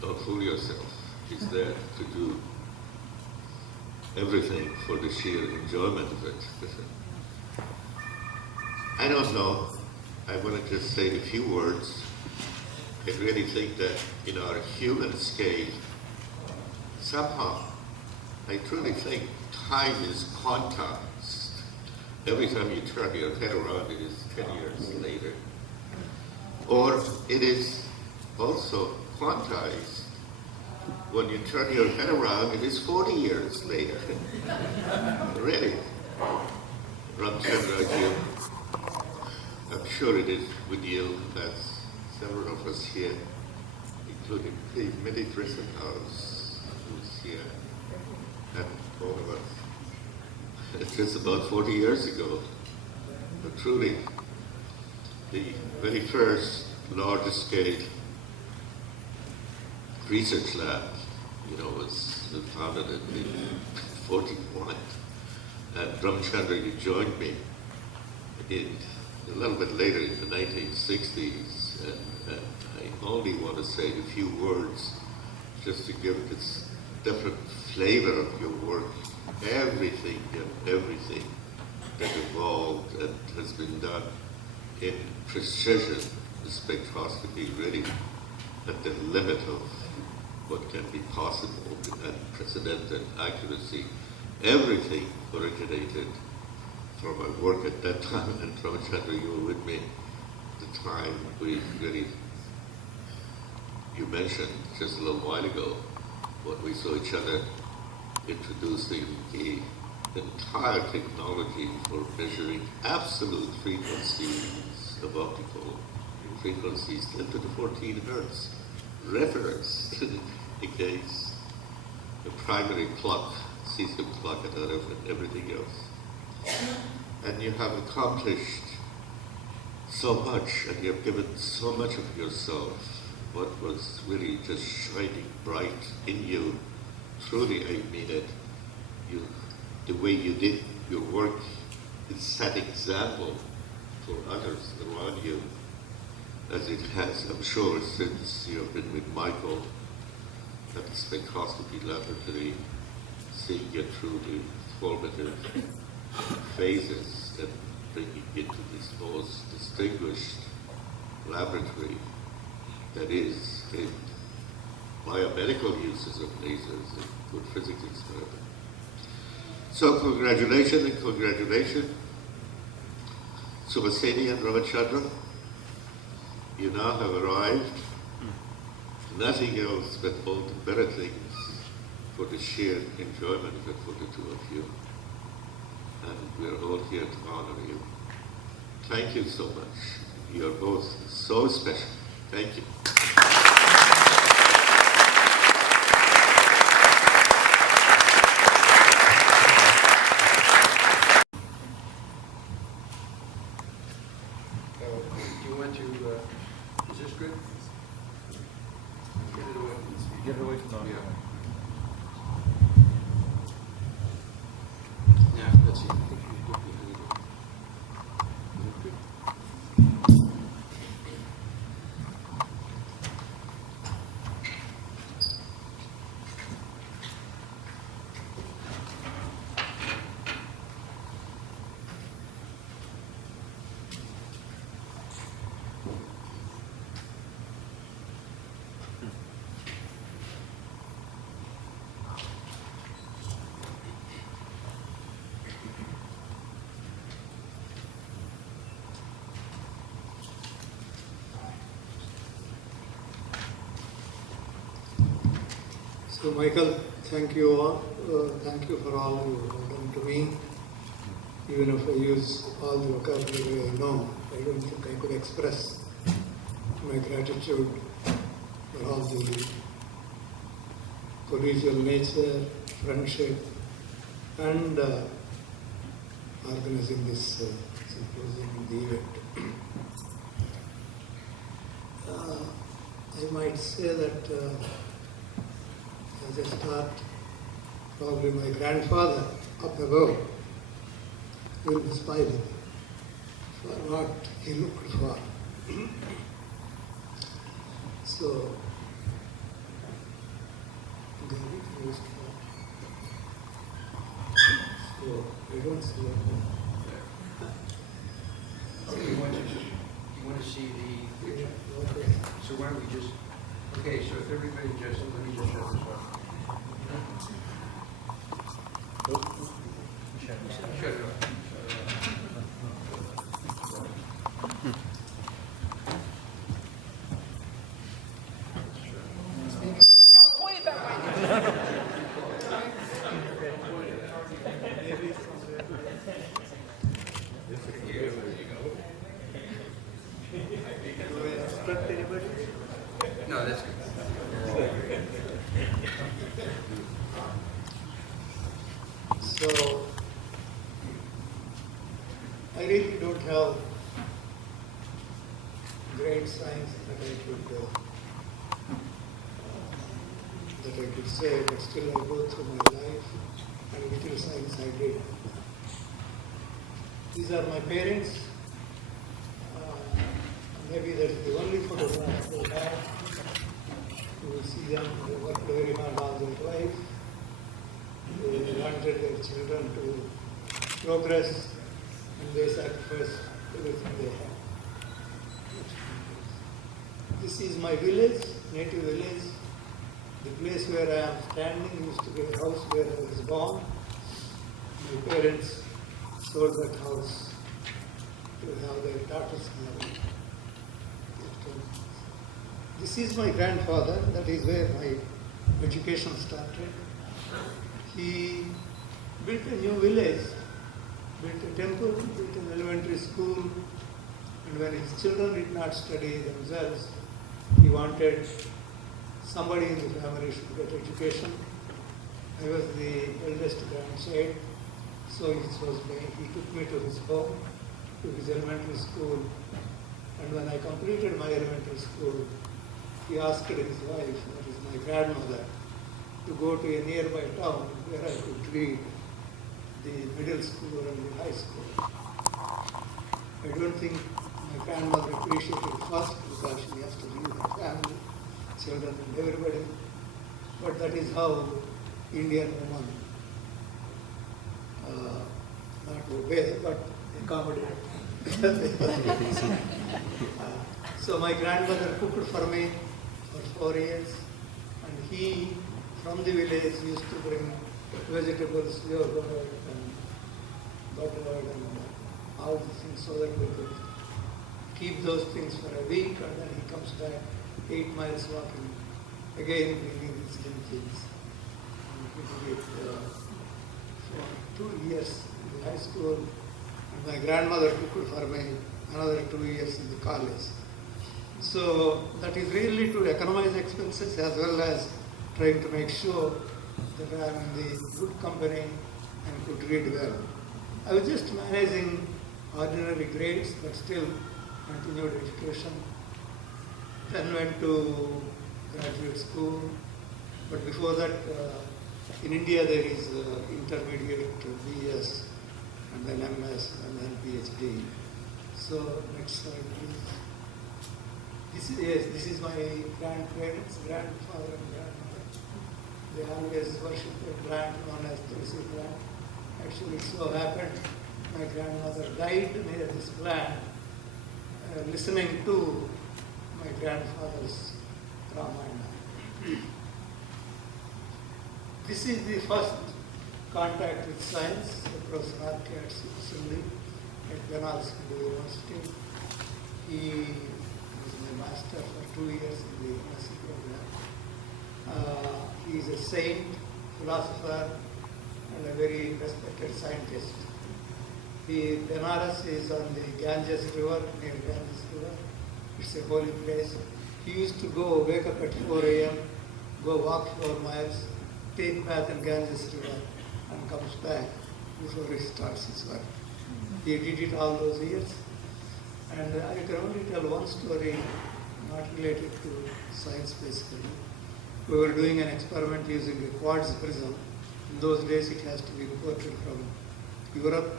Don't fool yourself. He's there to do everything for the sheer enjoyment of it. I don't know. I want to just say a few words. I really think that in our human scale, somehow, I truly think time is quantized. Every time you turn your head around, it is 10 years later. Or it is also quantized. When you turn your head around, it is 40 years later. Really. Ramachandra, I'm sure it is with you, as several of us here, including the Midi Dressing House, who's here, and all of us. It's just about 40 years ago. But truly, the very first large-scale research lab, was founded in 1941. And Ramachandra, you joined me a little bit later in the 1960s. And I only want to say a few words just to give this different flavor of your work. Everything that evolved and has been done in precision spectroscopy, really at the limit of what can be possible with unprecedented accuracy. Everything originated from my work at that time, and Ramachandra, you were with me at the time you mentioned just a little while ago when we saw each other introducing the entire technology for measuring absolute frequencies of optical frequencies 10 to the 14 hertz reference against the primary clock, cesium clock, and everything else. And you have accomplished so much, and you have given so much of yourself, what was really just shining bright in you. Truly, I mean it. The way you did your work, it set example for others around you, as it has, I'm sure, since you have been with Michael at the spectroscopy laboratory, seeing it through the formative phases and bringing it to this most distinguished laboratory that is in biomedical uses of lasers and good physics experiment. So congratulations and congratulations, Subhaseni and Ramachandra. You now have arrived. Nothing else but all the better things for the sheer enjoyment of it for the two of you. And we're all here to honor you. Thank you so much. You are both so special. Thank you. Do you want to, is this good? Get it away. Get it away from the Yeah. Yeah, let's see. I think you look behind it. Look good. So Michael, thank you all. Thank you for all you have done to me. Even if I use all the vocabulary I know, I don't think I could express my gratitude for all the collegial nature, friendship, and organizing this symposium and the event. I might say that as I start, probably my grandfather up above will be smiling for what he looked for. So, Gary used for. So, I don't see it. So you want to see the picture? Okay. So why don't we just, okay, so if everybody just, let me just show this one. Shut it off. No, that's good. So, I really don't have great science that I could say, but still I go through my life and little science I did. These are my parents. Maybe that is the only photograph they have. You will see them, they worked very hard all their life. They wanted their children to progress, and they sacrificed everything they had. This is my village, native village. The place where I am standing used to be a house where I was born. My parents sold that house to have their daughters married. This is my grandfather, that is where my education started. He built a new village, built a temple, built an elementary school, and when his children did not study themselves, he wanted somebody in the family should get education. I was the eldest grandchild, so he chose me. He took me to his home, to his elementary school, and when I completed my elementary school, he asked his wife, that is my grandmother, to go to a nearby town where I could read the middle school and the high school. I don't think my grandmother appreciated it first because she has to leave her family, children and everybody, but that is how Indian women not obey, but accommodate. So my grandmother cooked for me for 4 years, and he, from the village, used to bring vegetables, yogurt, and butter, and all these things so that we could keep those things for a week, and then he comes back 8 miles walking, again bringing these same things. And we did it for 2 years in the high school, and my grandmother cooked for me another 2 years in the college. So that is really to economize expenses as well as trying to make sure that I am in the good company and could read well. I was just managing ordinary grades, but still continued education. Then went to graduate school, but before that, in India there is intermediate BS, and then MS, and then PhD. So next slide, please. This is my grandparents, grandfather and grandmother. They always worshipped a plant known as Dasari plant. Actually, it so happened my grandmother died near this plant, listening to my grandfather's Ramayana. This is the first contact with science across North Assembly at Banaras Hindu University. He was my master for 2 years in the MSc program. He is a saint, philosopher, and a very respected scientist. The Banaras is on the Ganges River, near Ganges River. It's a holy place. He used to wake up at 4 a.m., go walk 4 miles, take bath in Ganges River, and comes back before he starts his work. He did it all those years. And I can only tell one story, not related to science basically. We were doing an experiment using a quartz prism. In those days it has to be imported from Europe,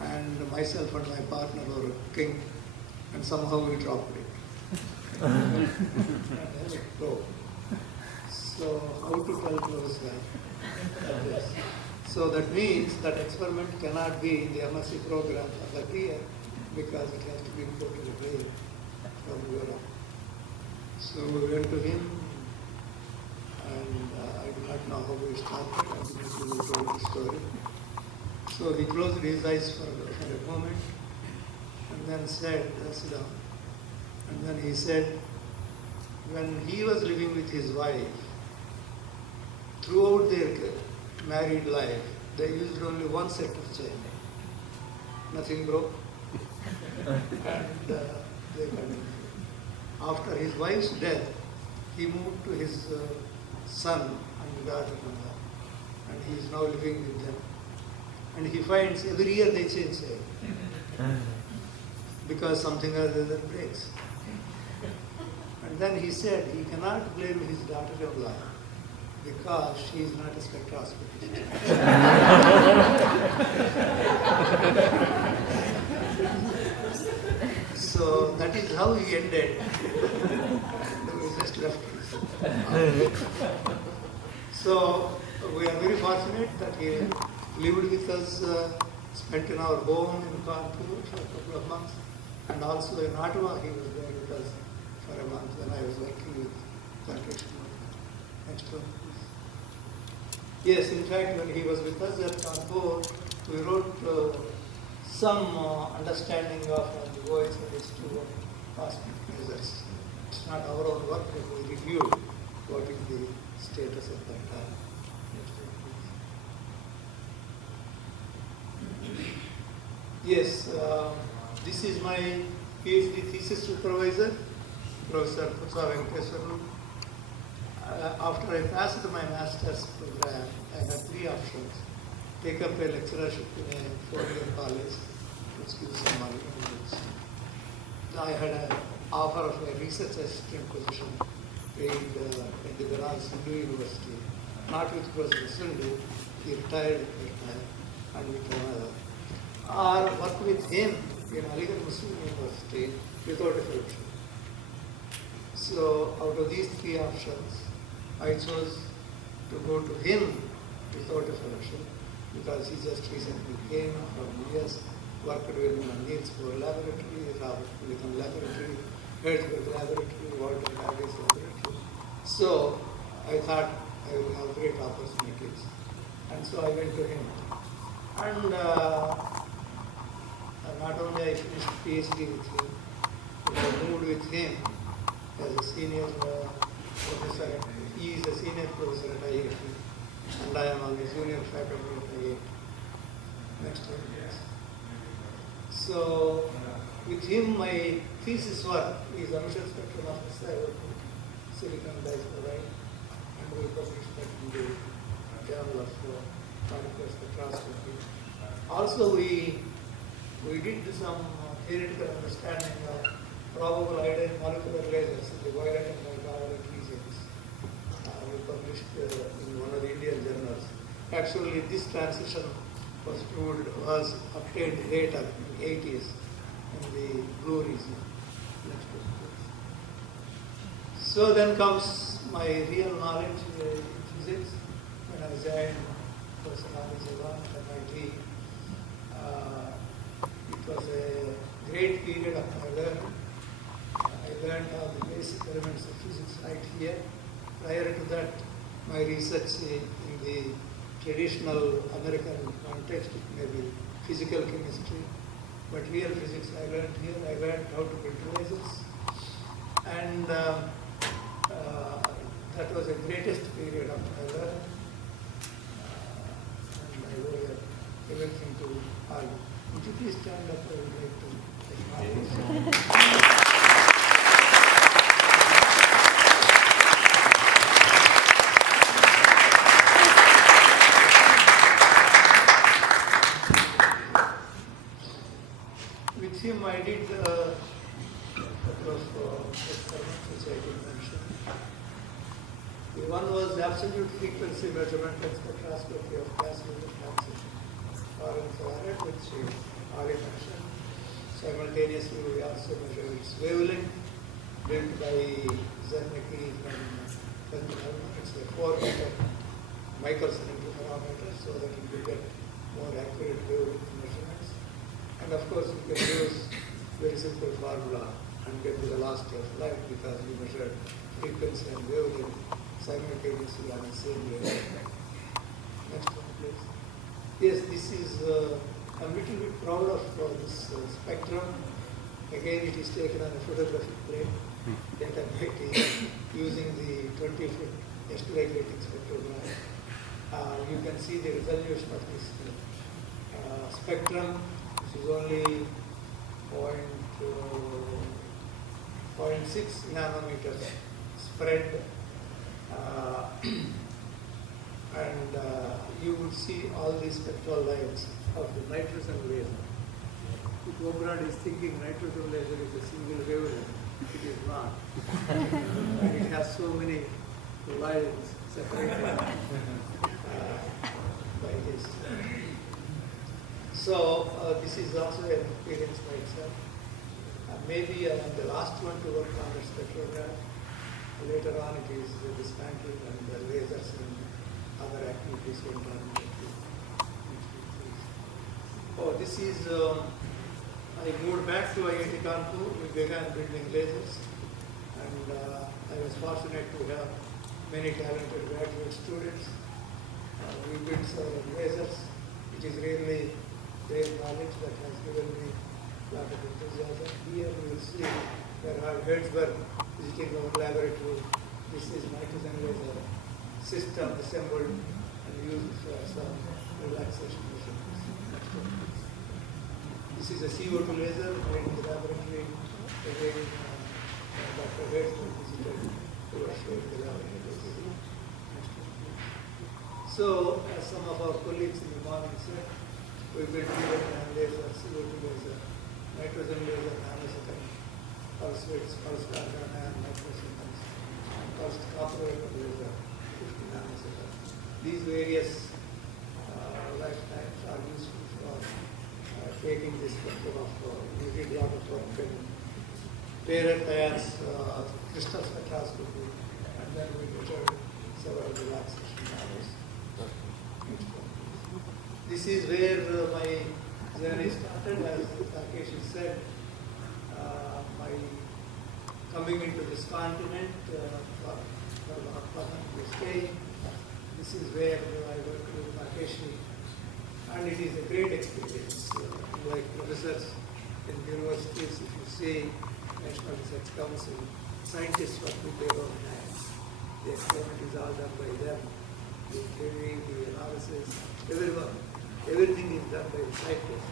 and myself and my partner were cooking, and somehow we dropped it. And then it broke. So how to calculate that? Yes. So that means that experiment cannot be in the MSc program for that year because it has to be imported again from Europe. So we went to him, and I do not know how we started. I think we will tell the story. So he closed his eyes for a moment and then said, sit down. And then he said, when he was living with his wife, throughout their married life, they used only one set of chain. Nothing broke. And they continued. After his wife's death, he moved to his son and daughter-in-law, and he is now living with them. And he finds every year they change chain because something or the other breaks. And then he said he cannot blame his daughter-in-law because she is not a spectroscopist. So that is how he ended. We just left it. So we are very fortunate that he lived with us, spent in our home in Kanpur for a couple of months, and also in Ottawa he was there with us for a month when I was working with plantation workers. Next one, please. Yes, in fact, when he was with us at Kanpur, we wrote some understanding of the voice that is to cosmic measures. It's not our own work, but we reviewed what is the status at that time. Yes, this is my PhD thesis supervisor, Professor Putsa Venkateswaru. After I passed my master's program, I had three options. Take up a lecturership in a four-year college, which gives some money. I had an offer of a research assistant position paid at the Benares Hindu University, not with Professor Sindhu, he retired at that time, and with another. Or work with him in Aligarh Muslim University without a fellowship. So out of these three options, I chose to go to him without a fellowship because he just recently came from US, worked with Needs for Laboratory, Robert William Laboratory, Hertzberg Laboratory, Walter Davis Laboratory. So I thought I will have great opportunities. And so I went to him. And not only I finished PhD with him, but I moved with him as a senior professor. He is a senior professor at IIT, and I am on the junior faculty at IIT. Next 10 years. So, with him, my thesis work is emission spectrum of silicon disulfide, and we published that in the Journal of Particle Spectroscopy. Also, we did some theoretical understanding of probable iodine molecular lasers in the violet and ultraviolet regions. We published in one of the Indian journals. Actually, this transition was obtained later in the 80s in the blue region. Next one, please. So then comes my real knowledge in physics. When I joined Professor Javan at MIT, it was a great period of my learning. I learned all the basic elements of physics right here. Prior to that, my research in the traditional American context, it may be physical chemistry, but real physics I learned here. I learned how to build lasers, and that was the greatest period of my learning. And I owe everything to all. Would you please stand up? I would like to acknowledge. With him, I did a couple of experiments which I did mention. The one was absolute frequency measurement and spectroscopy of gas laser transition, or infrared, which Ali mentioned. Simultaneously, we also measured its wavelength, built by Zernike from Pennsylvania. It's a 4-meter Michelson interferometer, so that you will get more accurate wavelength measurements. And of course, you can use very simple formula and get to the last of light because we measured frequency and wavelength simultaneously on the same wavelength. Next one, please. Yes, this is, I'm a little bit proud of this spectrum. Again, it is taken on a photographic plane at MIT using the 20-foot SPI grating spectrograph. You can see the resolution of this spectrum, which is only 0.6 nanometers spread. And you would see all these spectral lines of the nitrogen laser. If Obrad is thinking nitrogen laser is a single wavelength, it is not. And it has so many lines separated by this. So this is also an experience by itself. Maybe I'm the last one to work on the spectrograph. Later on it is dismantled and the lasers and other activities went on. Oh, this is, I moved back to IIT Kanpur. We began building lasers, and I was fortunate to have many talented graduate students. We built several lasers. It is really great knowledge that has given me a lot of enthusiasm. Here we will see where Hertzberg visiting our laboratory. This is nitrogen laser system assembled and used for some relaxation measurements. This is a CO2 laser made in the laboratory. Again, Dr. Wade visited to us in the laboratory. So, as some of our colleagues in the morning said, we built even laser, CO2 laser, nitrogen laser, nanosecond, pulse width, pulse argon, and microseconds, and pulse copper laser, 50 nanoseconds. These various lifetimes are useful for taking this spectrum of we did a lot of work in rare earth ions, crystal spectroscopy, and then we measured several relaxation models. This is where my journey started, as Takeshi said. My coming into this continent for stay. This is where I worked with Takeshi, and it is a great experience. Like professors in universities, if you see National Research Council, scientists work with their own hands. The experiment is all done by them. The theory, the analysis, everything is done by the scientists,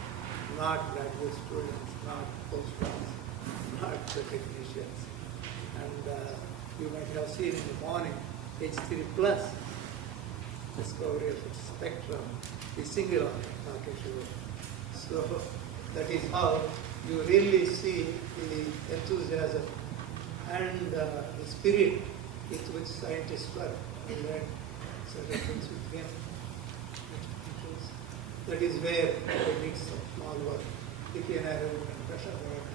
not graduate students, not postdocs, not the technicians. And you might have seen in the morning, H3 plus discovery of its spectrum is single on Takeshi. So that is how you really see the enthusiasm and the spirit with which scientists work. I learned certain things with him. That is where the mix of small work, Dickie and I have pressure work,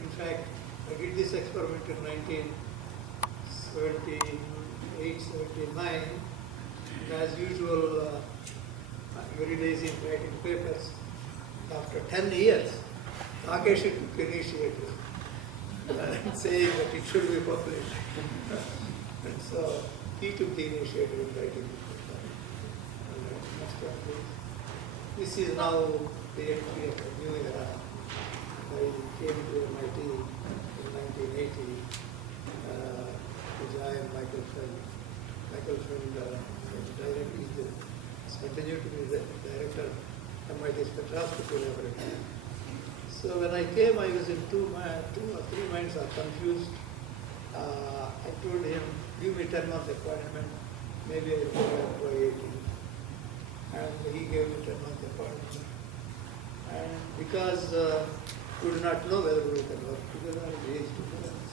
in fact, I did this experiment in 1978, 79. And as usual, I'm very lazy in writing papers. After 10 years, Takeshi took initiative saying that it should be published. And so he took the initiative in writing the paper. Next one, please. This is now the entry of a new era. I came to MIT in 1980 to join Michael Feld. Michael Feld continued to be the director of MIT Spectroscopy Laboratory. So when I came, I was in two or three minds are confused. I told him, give me 10 months appointment, maybe I will go back to IIT. And he gave me 10-month appointment. And because we do not know whether we can work together, age difference,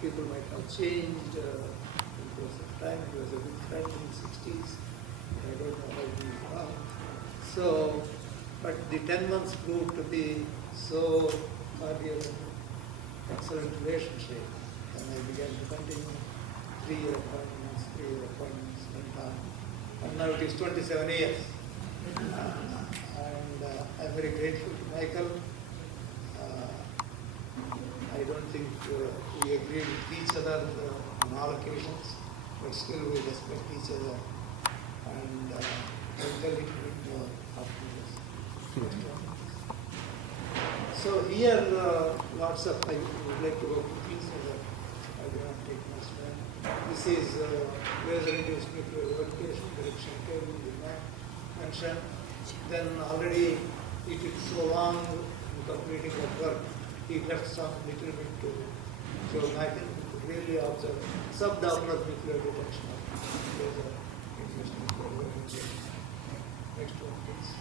people might have changed in the course of time. He was a good friend in the 60s. I don't know how he is now. So, but the 10 months proved to be so cordial, excellent relationship. And I began to continue 3-year appointments, went on. And now it is 27 years. And I'm very grateful to Michael. I don't think we agree with each other on all occasions, but still we respect each other. And I'll tell you a bit more after this. So here, lots of, I would like to go quickly so that I do not take much time. This is laser-induced nuclear verification, direction table we did not mention. Then already it is so long in completing that work, he left some little bit to show Michael who could really observe sub-Doppler nuclear detection of laser-induced nuclear verification. Next one, please.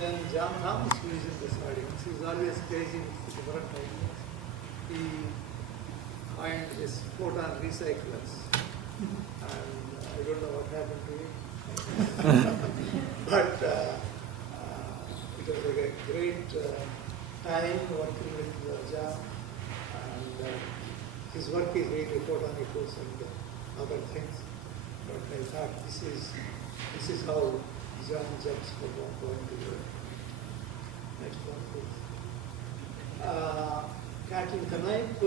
Then John Thomas, who is in this audience, he is always crazy with different ideas. He coined this photon recyclers, and I don't know what happened to him. But it was a great time working with John, and his work is really photon echoes and other things. But I thought this is how John jumps from one point to the other. Next one, please. Kathleen Knipe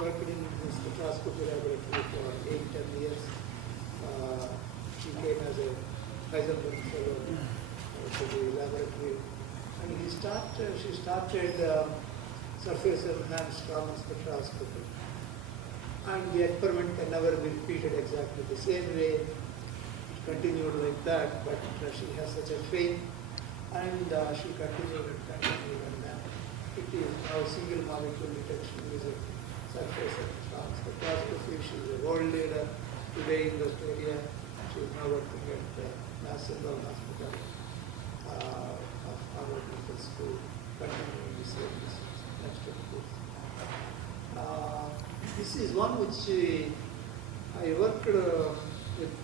worked in the spectroscopy laboratory for 8-10 years. She came as a Heisenberg fellow to the laboratory. And she started surface enhanced Raman spectroscopy. And the experiment can never be repeated exactly the same way. It continued like that, but she has such a faith, and she continued and continued, and then it is now single molecule detection using surface spectroscopy. She is a world leader today in this area. She is now working at National Hospital of Harvard Medical School, continuing the same research. Next one, please. This is one which I worked with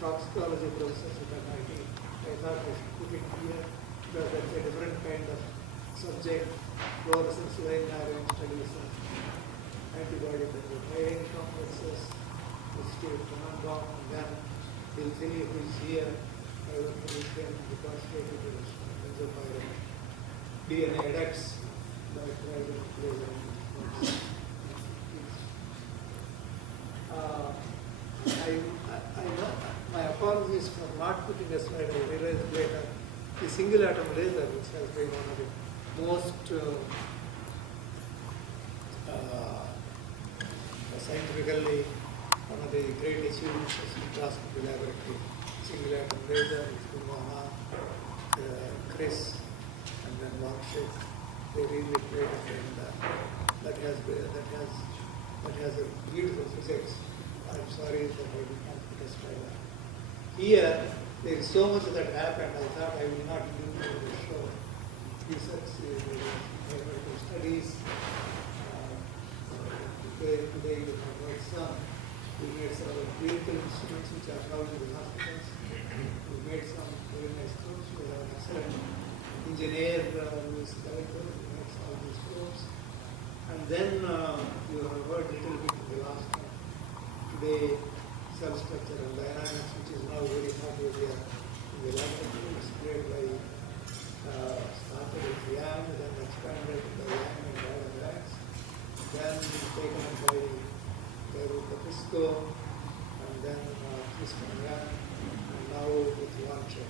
toxicology professors at MIT. I thought I should put it here because that's a different kind of subject. Fluorescence line iron studies of antibody iron complexes, which Steve Commandon, and then Bill Finney, who is here. I worked with him because he was enzyme DNA adapts like my apologies for not putting a slide. I realized later the single atom laser, which has been one of the most scientifically one of the great achievements of spectroscopy laboratory. Single atom laser, it's been going on. Chris and then Longship, they really played it, and that has a beautiful physics. I'm sorry that I did not put a slide. Here, there is so much that happened. I thought I will not do the show. Research, medical studies. Today with my wife's son, we made some clinical instruments which are found in the hospitals. We made some very nice probes. We have an excellent engineer who is Gallagher, who makes all these probes. And then you have heard a little bit in the last one. Today, cell structure and dynamics, which is now very hot area in the laboratory. It's played by started with Yang, then expanded by Yang and Dynamics. Then taken up by Capisco, and then Chris Yang, and now with Launcher.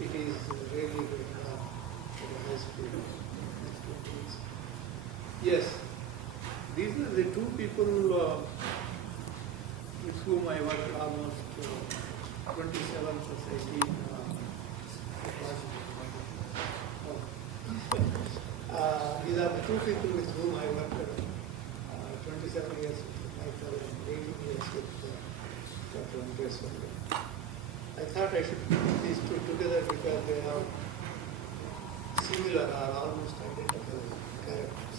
It is really going on at a high speed. Yes, these are the two people with whom I worked almost 27 plus 18. These are the two people with whom I worked 27 years with Michael and 18 years with Dr. Andres. I thought I should put these two together because they are similar or almost identical characters.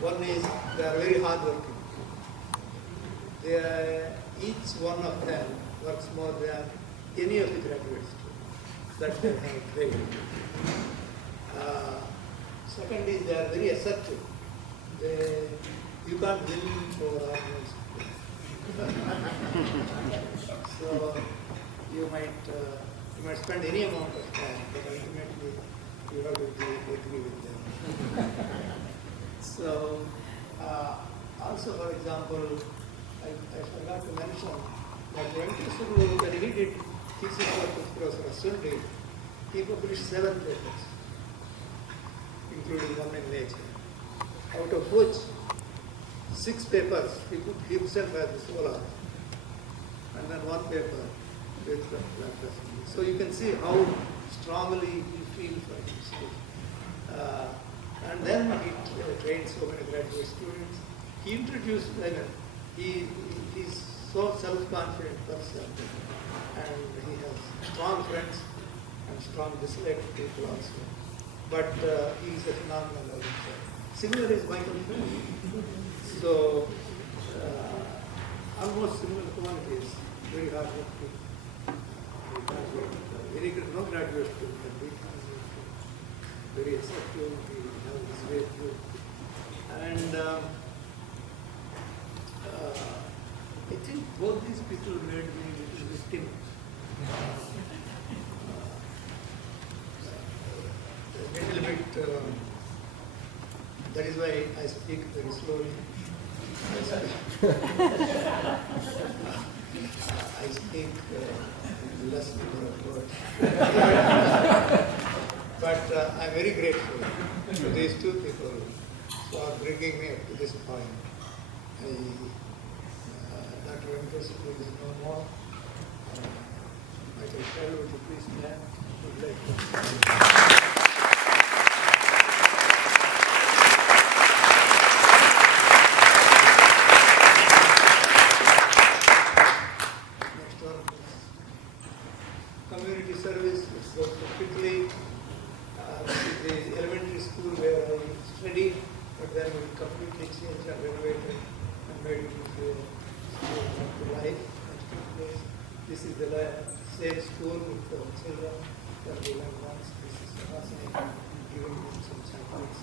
One is they are very hardworking. Each one of them works more than any of the graduate students that they have trained. Second is they are very assertive. You can't win for arguments. So you might spend any amount of time, but ultimately you have to agree with them. So also, for example, I forgot to mention that when he did thesis work with Professor Asundi, he published 7 papers, including one in Nature, out of which 6 papers he put himself as the sole author, and then 1 paper with Dr. Asundi. So you can see how strongly he feels for himself. And then he trained so many graduate students. He introduced Lenin. He's so self-confident person, and he has strong friends and strong dislike to people also. But he is a phenomenal author. Similar is Michael Finney. So almost similar qualities. Very hard work to very good, no graduate student, but very accepting. He has his way through. And I think both these people made me a little bit timid. A little bit, that is why I speak very slowly. I speak less number of words. But I'm very grateful to these two people for bringing me up to this point. Dr. Venkateswara is no more. Michael Shell, would you please stand? Would like to- Next one is community service. It's so quickly. This is the elementary school where I studied, but then we completely changed and renovated and made it into a school to life. This is the same school with the children that we went once. This is the Hasani giving them some chocolates.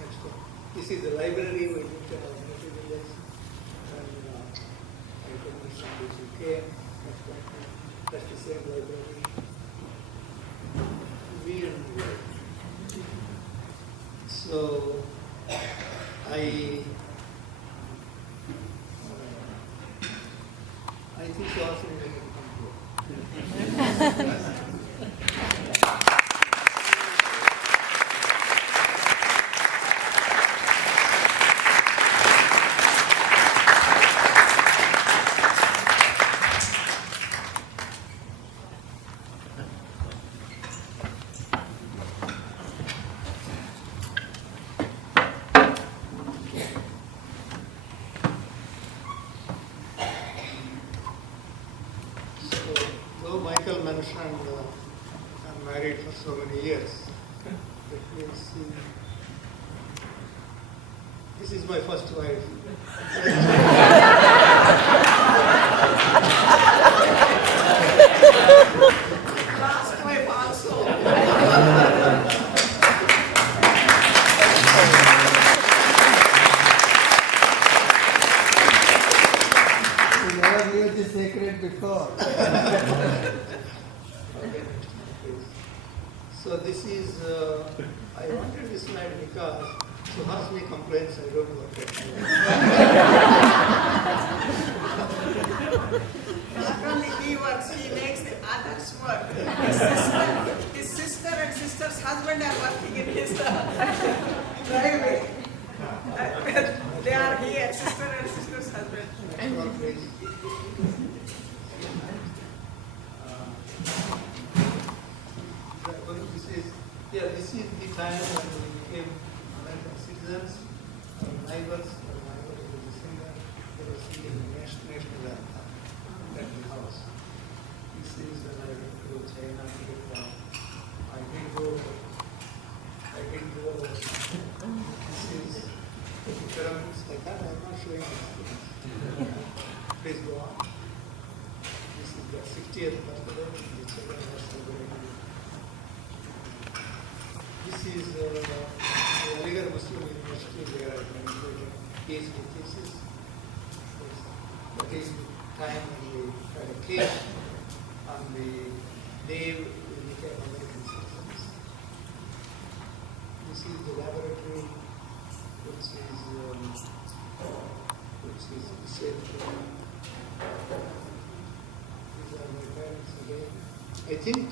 Next one. This is the library we looked at our materials and I told you somebody who came. That's the same library. So I think so also we can come here. Michael mentioned I'm married for so many years. Let me see. This is my first wife. Last wife also. You never knew the secret before. So this is, I wanted this slide because Suhasini complains I don't work at Not only he works, he makes the others work. His sister and sister's husband are working in his driveway. They are here, sister and sister's husband. Next one, please. This is the time when we became American citizens. Our neighbors, was a singer, they were singing the national anthem at the house. This is when I went to China to get down. I didn't go. This is the pyramids like that. I'm not showing this. Please go on. This is the 60th birthday. The children are celebrating. This is the Aligarh Muslim University where I graduated PhD thesis. That is the time when we had a case on the day we became American citizens. This is the laboratory which is safe. These are my parents again. I think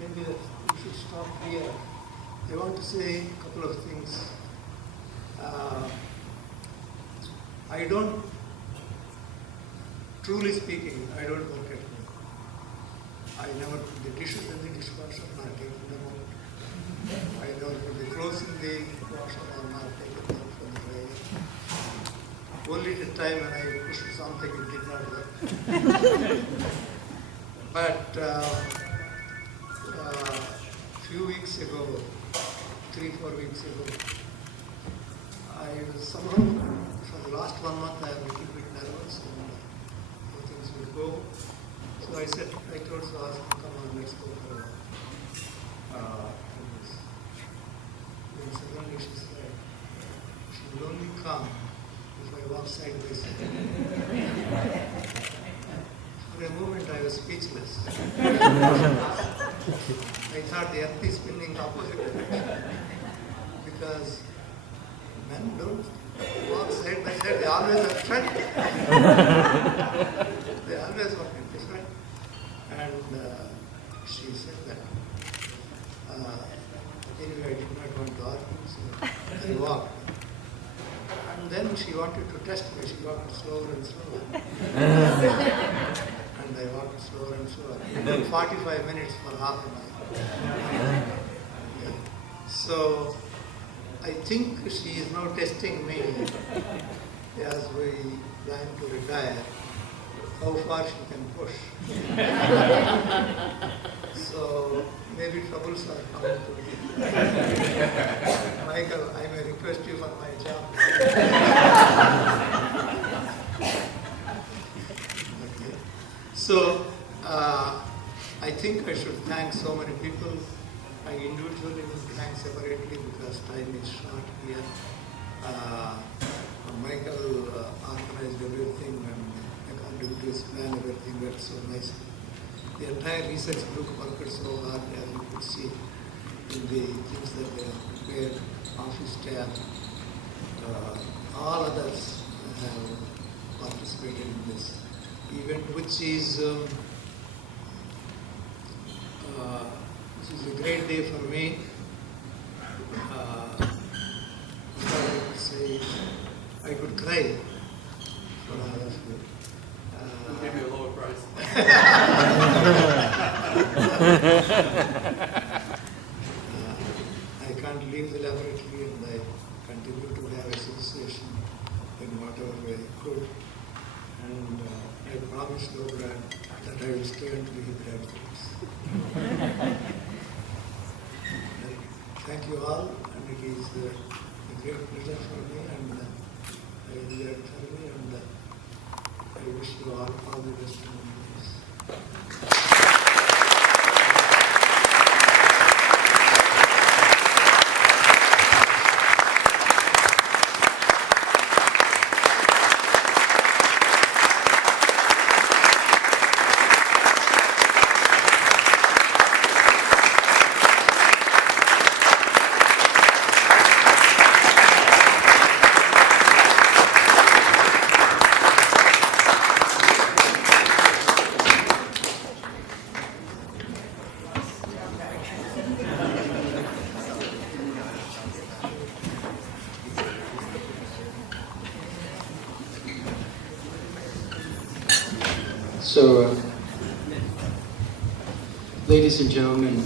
maybe we should stop here. I want to say a couple of things. I don't, truly speaking, I don't work at home. I never put the dishes in the dishwasher, not taking them out. I never put the clothes in the washer or not taking them out from the dryer. Only the time when I pushed something, it did not work. But few weeks ago, 3-4 weeks ago, I was somehow, for the last 1 month, I am a little bit nervous and how things will go. So I told Suhas, come on, let's go for a walk. Then suddenly she said, she will only come if I walk side by side. For a moment, I was speechless. I thought the earth is spinning opposite direction because men don't walk side by side, they always are front. They always walk in front. And she said that. Anyway, I did not want to argue, so I walked. And then she slower and slower. And I walked slower and slower. It took 45 minutes for half an hour. Yeah. So I think she is now testing me as we plan to retire, how far she can push. So maybe troubles are coming to me. Michael, I may request you for my job. Okay. So I think I should thank so many people. I individually will thank separately because time is short here. Michael organized everything and according to his plan, everything went so nicely. The entire research group worked so hard, as you could see in the things that they have prepared, office staff, all others have participated in this event, which is a great day for me. I would say I could cry for all of you. Maybe a lower price. I can't leave the laboratory and I continue to have association in whatever way I could. And I promise Lograd that I will stay until he graduates. Thank you all, and it is a great pleasure for me, and I enjoyed thoroughly, and I wish you all the best in your lives. So, ladies and gentlemen,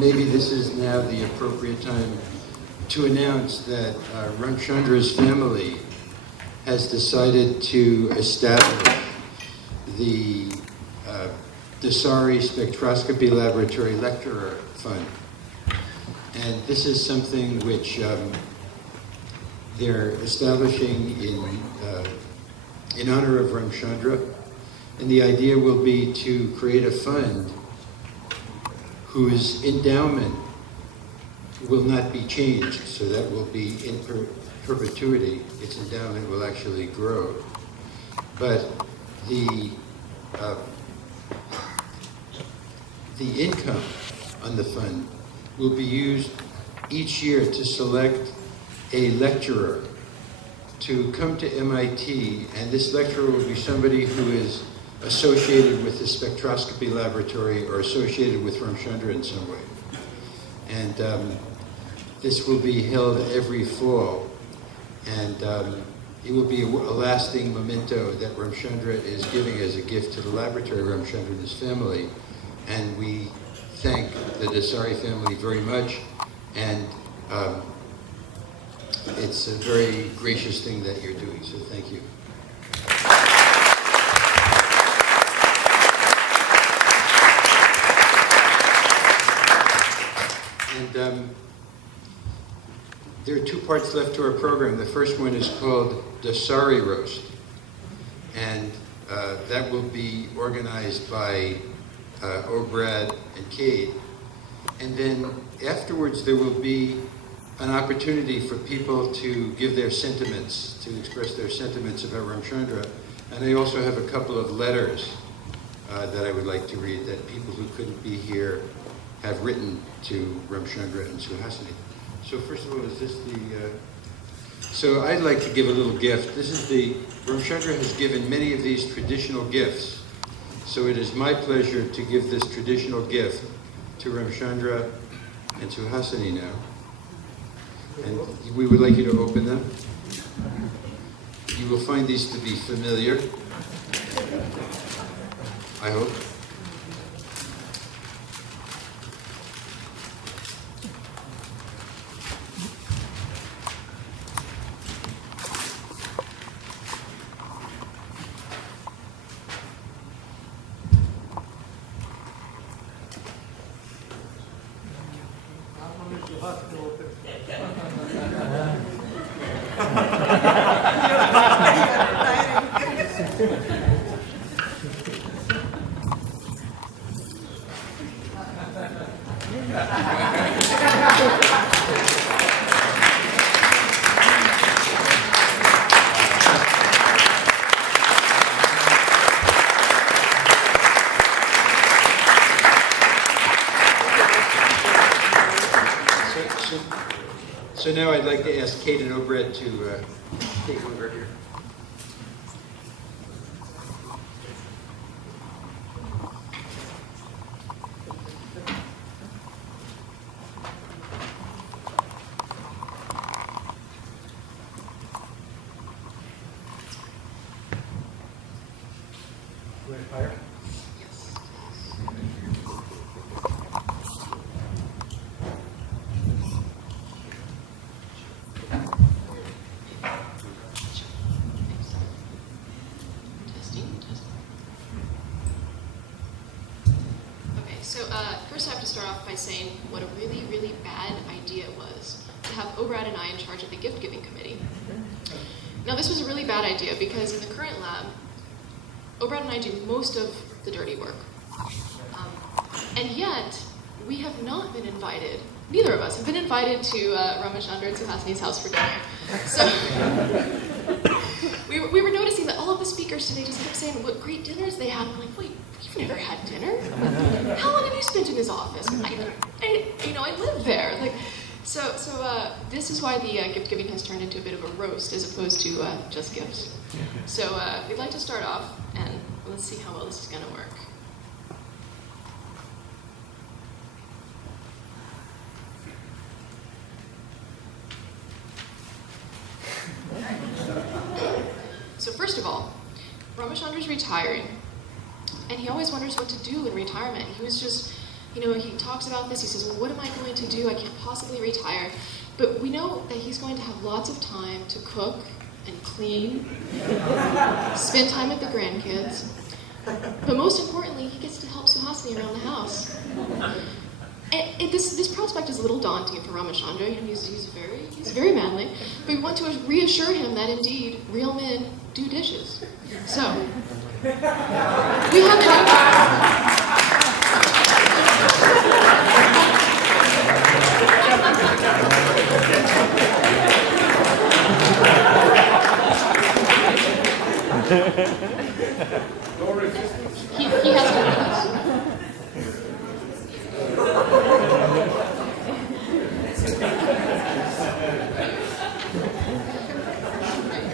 maybe this is now the appropriate time to announce that Ramchandra's family has decided to establish the Dasari Spectroscopy Laboratory Lecturer Fund. And this is something which they're establishing in honor of Ramchandra. And the idea will be to create a fund whose endowment will not be changed, so that will be in perpetuity. Its endowment will actually grow. But the income on the fund will be used each year to select a lecturer to come to MIT, and this lecturer will be somebody who is associated with the spectroscopy laboratory or associated with Ramchandra in some way. And this will be held every fall, and it will be a lasting memento that Ramchandra is giving as a gift to the laboratory, Ramchandra and his family. And we thank the Dasari family very much, and it's a very gracious thing that you're doing, so thank you. And there are two parts left to our program. The first one is called Dasari Roast, and that will be organized by O'Brad and Cade. And then afterwards there will be an opportunity for people to give their sentiments, to express their sentiments about Ramchandra. And I also have a couple of letters that I would like to read that people who couldn't be here have written to Ramchandra and Suhasini. So first of all, is this the... So I'd like to give a little gift. This is the... Ramchandra has given many of these traditional gifts. So it is my pleasure to give this traditional gift to Ramchandra and Suhasini now. And we would like you to open them. You will find these to be familiar, I hope. So now I'd like to ask Kate and Obred to take over here. First I have to start off by saying what a really, really bad idea it was to have Obrad and I in charge of the gift-giving committee. Now this was a really bad idea because in the current lab, Obrad and I do most of the dirty work. And yet, we have not been invited, neither of us have been invited to Ramachandra and Suhasini's house for dinner. So, we were noticing that all of the speakers today just kept saying what great dinners they had. I'm like, wait, you've never had dinner? How long have you spent in his office? I live there. So this is why the gift giving has turned into a bit of a roast as opposed to just gifts. So we'd like to start off, and let's see how well this is going to work. So first of all, Ramachandra's retiring, and he always wonders what to do in retirement. He was just, he talks about this, he says, well, what am I going to do? I can't possibly retire. But we know that he's going to have lots of time to cook and clean, spend time with the grandkids. But most importantly, he gets to help Suhasini around the house. And this prospect is a little daunting for Ramachandra. He's very manly, but we want to reassure him that indeed real men do dishes. So we have No resistance. He has to do this.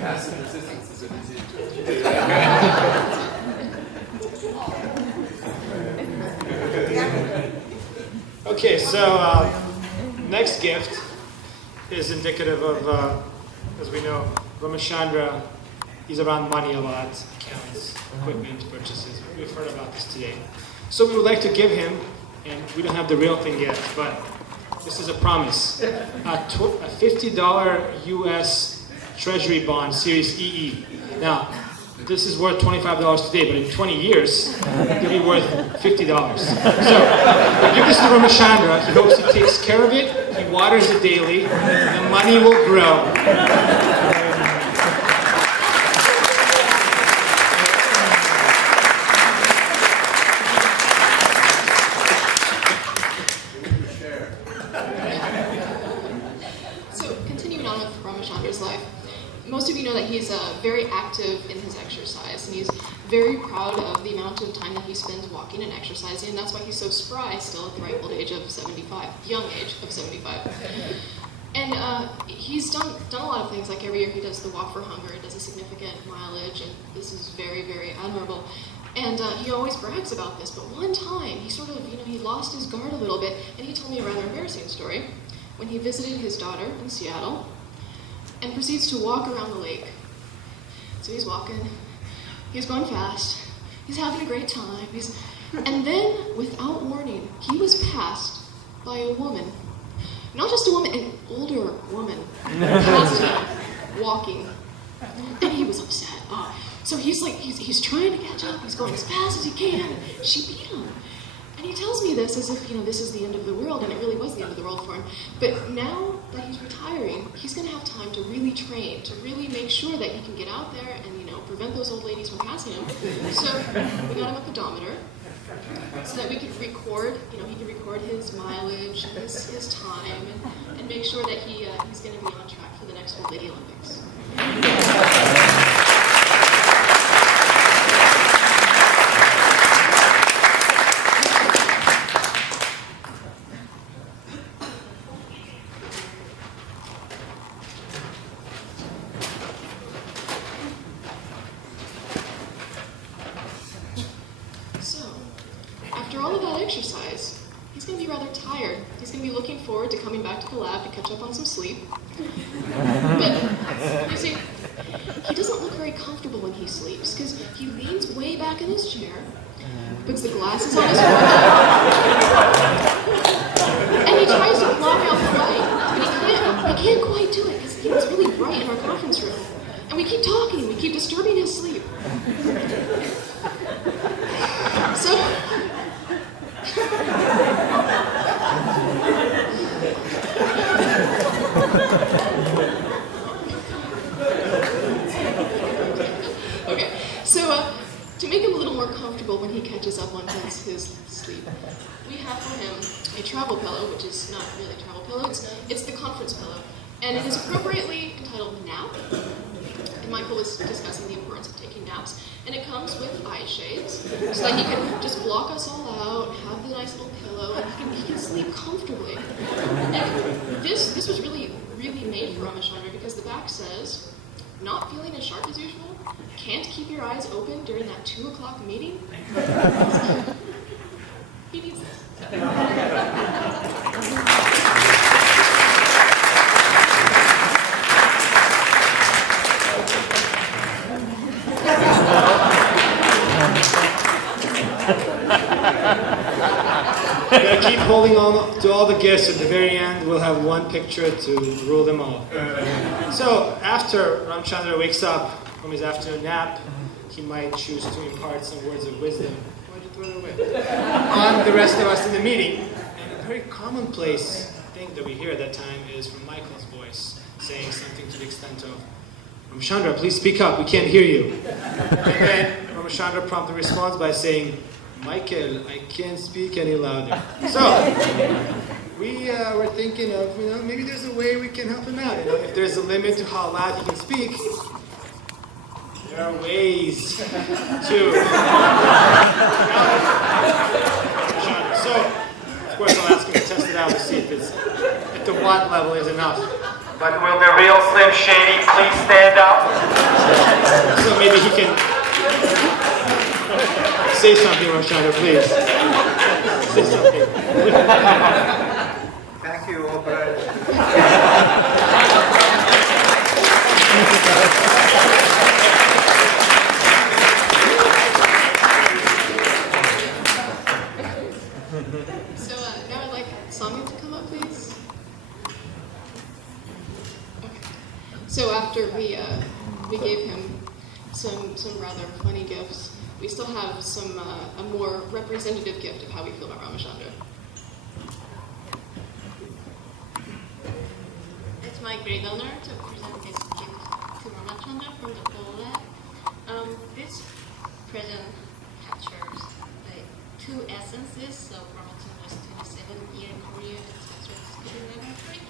Passive resistance is a disease. Okay, so next gift is indicative of, as we know, Ramachandra, he's around money a lot, accounts, equipment, purchases. We've heard about this today. So we would like to give him, and we don't have the real thing yet, but this is a promise, a $50 US Treasury bond, Series EE. Now, this is worth $25 today, but in 20 years, it'll be worth $50. So, we give this to Ramachandra. He hopes he takes care of it, he waters it daily, the money will grow. So, continuing on with Ramachandra's life, most of you know that he's very active in his exercise, and he's very proud of the amount of time that he spends walking and exercising, and that's why he's so spry still at the ripe old age of 75, young age of 75. And he's done a lot of things, like every year he does the Walk for Hunger, and does a significant mileage, and this is very, very admirable. And he always brags about this, but one time he sort of, he lost his guard a little bit, and he told me a rather embarrassing story when he visited his daughter in Seattle and proceeds to walk around the lake. So he's walking, he's going fast, he's having a great time, and then, without warning, he was passed by a woman. Not just a woman, an older woman passed him, walking. And he was upset. So he's like, he's trying to catch up, he's going as fast as he can, and she beat him. And he tells me this as if, this is the end of the world, and it really was the end of the world for him. But now that he's retiring, he's going to have time to really train, to really make sure that he can get out there and, prevent those old ladies from passing him. So we got him a pedometer so that we could record, he could record his mileage, his time, and make sure that he's going to be on track for the next Old Lady Olympics. After all of that exercise, he's going to be rather tired. He's going to be looking forward to coming back to the lab to catch up on some sleep. But, you see, he doesn't look very comfortable when he sleeps, because he leans way back in his chair, puts the glasses on his forehead, and he tries to block out the light, but he can't quite do it, because it's really bright in our conference room. And we keep talking, we keep disturbing his sleep. So, okay, so to make him a little more comfortable when he catches up on his sleep, we have for him a travel pillow, which is not really a travel pillow, it's the conference pillow, and it is appropriately entitled Nap. And Michael was discussing the importance of taking naps, and it comes with eye shades, so that he can just block us all out, have the nice little pillow, and he can sleep comfortably. And this was really made for Ramachandra, because the back says, not feeling as sharp as usual, can't keep your eyes open during that 2 o'clock meeting. He needs this. We're going to keep holding on to all the gifts. At the very end, we'll have one picture to rule them all. So, after Ramchandra wakes up from his afternoon nap, he might choose to impart some words of wisdom. Why'd you throw it away? On the rest of us in the meeting. And a very commonplace thing that we hear at that time is from Michael's voice, saying something to the extent of, Ramchandra, please speak up, we can't hear you. And then Ramchandra promptly responds by saying, Michael, I can't speak any louder. So, we were thinking of, maybe there's a way we can help him out. If there's a limit to how loud he can speak, there are ways to. So, of course, I'll ask him to test it out to see if the watt level is enough. But will the real Slim Shady please stand up? So maybe he can say something, Ramchandra, please. Say something. Thank you, Albert. So now I'd like Sonia to come up, please. Okay. So after we gave him some rather funny gifts, we still have a more representative gift of how we feel about Ramachandra. It's my great honor to present this gift to Ramachandra from the whole lab. This present captures the two essences of Ramachandra's 27-year career in spectroscopy laboratory.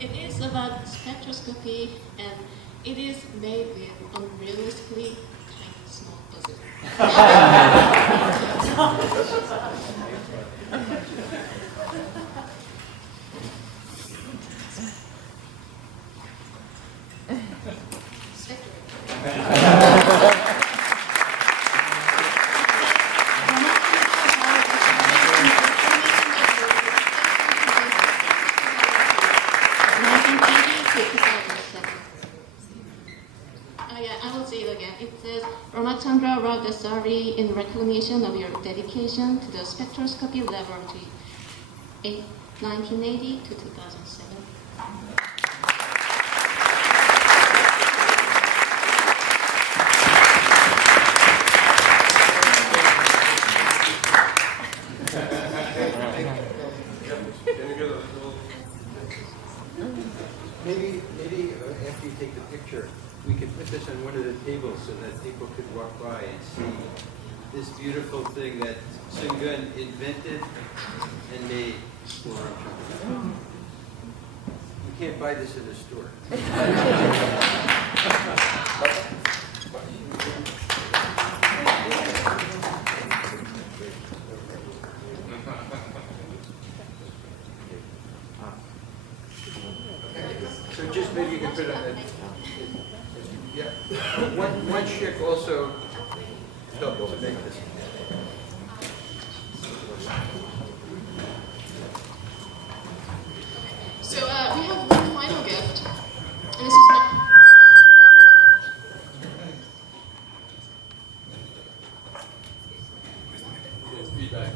It is about spectroscopy, and it is made with unrealistically tiny small puzzles. Yeah, I will say it again. Dasari in recognition of your dedication to the spectroscopy laboratory in 1980 to 2007. Maybe after you take the picture, we could put this on one of the tables so that people could walk by and see this beautiful thing that Sungun invented and made for Ramchandra. You can't buy this in a store. So just maybe you can put on that. Yeah. One chick also double to make this. So we have one final gift, and this is not. Feedback.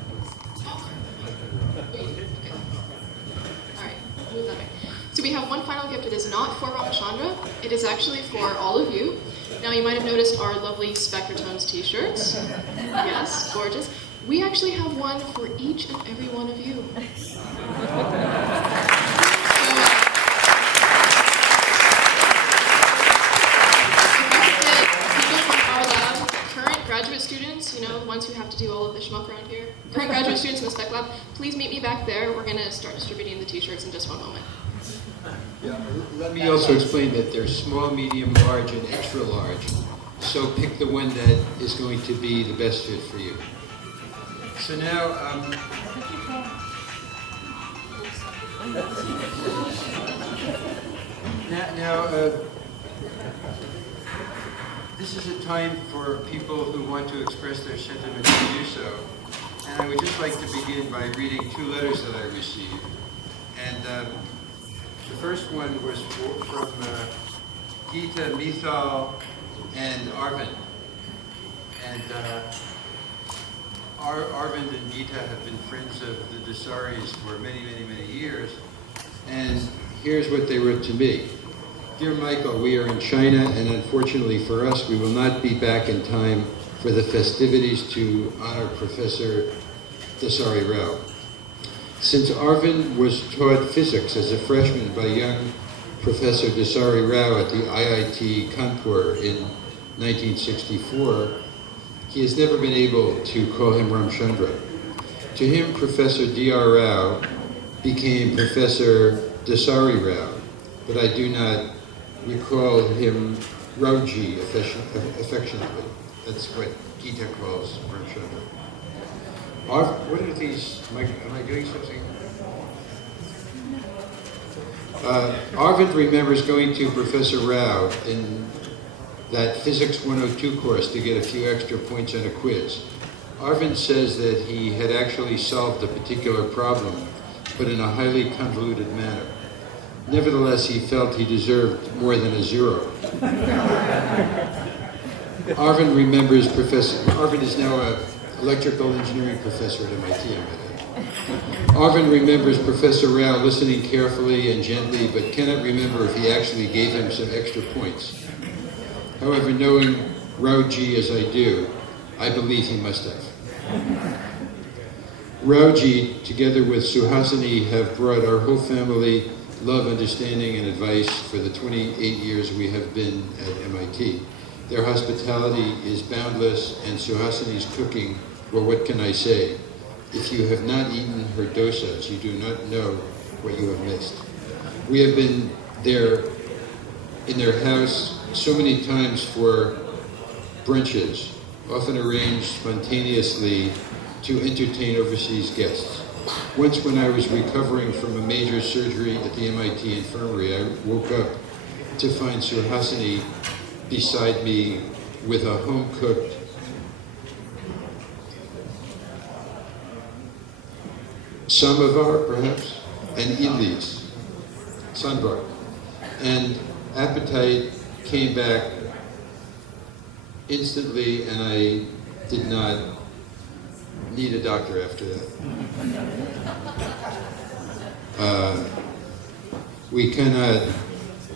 Alright, move that way. So we have one final gift. It is not for Ramachandra. It is actually for all of you. Now you might have noticed our lovely Spectratones t-shirts. Yes, gorgeous. We actually have one for each and every one of you. Graduate students, you know, the ones who have to do all of the schmuck around here, current graduate students in the spec lab, please meet me back there. We're going to start distributing the t-shirts in just one moment. Yeah, let me also explain that they're small, medium, large, and extra large. So pick the one that is going to be the best fit for you. So now, this is a time for people who want to express their sentiments to do so. And I would just like to begin by reading two letters that I received. And the first one was from Gita, Mithal, and Arvind. And Arvind and Gita have been friends of the Dasaris for many, many, many years. And here's what they wrote to me. Dear Michael, we are in China, and unfortunately for us, we will not be back in time for the festivities to honor Professor Dasari Rao. Since Arvind was taught physics as a freshman by young Professor Dasari Rao at the IIT Kanpur in 1964, he has never been able to call him Ramchandra. To him, Professor D.R. Rao became Professor Dasari Rao, but I do not recall him Rauji affectionately. That's what Gita calls Ramchandra. What are these? Am I doing something? Arvind remembers going to Professor Rao in that Physics 102 course to get a few extra points on a quiz. Arvind says that he had actually solved a particular problem, but in a highly convoluted manner. Nevertheless, he felt he deserved more than a 0. Arvind remembers Arvind is now an electrical engineering professor at MIT, Arvind remembers Professor Rao listening carefully and gently, but cannot remember if he actually gave him some extra points. However, knowing Rauji as I do, I believe he must have. Rauji, together with Suhasini, have brought our whole family love, understanding, and advice for the 28 years we have been at MIT. Their hospitality is boundless, and Suhasini's cooking, well, what can I say? If you have not eaten her dosas, you do not know what you have missed. We have been there in their house so many times for brunches, often arranged spontaneously to entertain overseas guests. Once when I was recovering from a major surgery at the MIT infirmary, I woke up to find Suhasini beside me with a home-cooked samovar, perhaps, and idlis, sambar. And appetite came back instantly, and I did not need a doctor after that. We cannot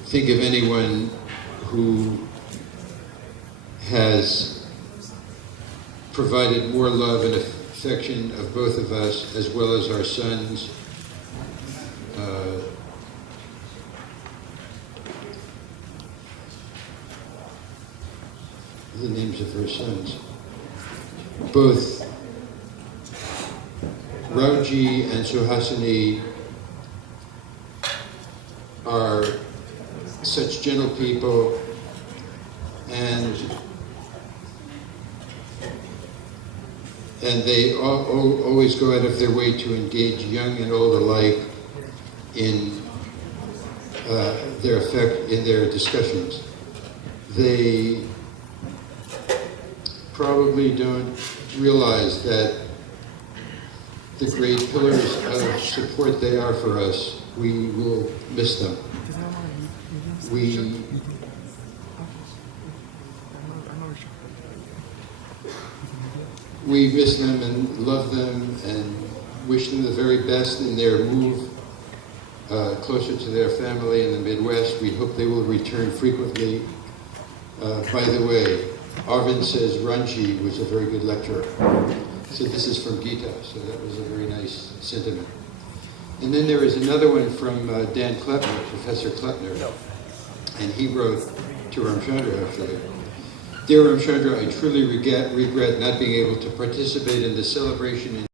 think of anyone who has provided more love and affection of both of us, as well as our sons. The names of her sons. Both Rauji and Suhasini are such gentle people, and they always go out of their way to engage young and old alike in their discussions. They probably don't realize that the great pillars of support they are for us, we will miss them. We miss them and love them and wish them the very best in their move closer to their family in the Midwest. We hope they will return frequently. By the way, Arvind says Ranji was a very good lecturer. So this is from Gita, so that was a very nice sentiment. And then there is another one from Dan Klepner, Professor Klepner, and he wrote to Ramchandra actually. Dear Ramchandra, I truly regret not being able to participate in the celebration in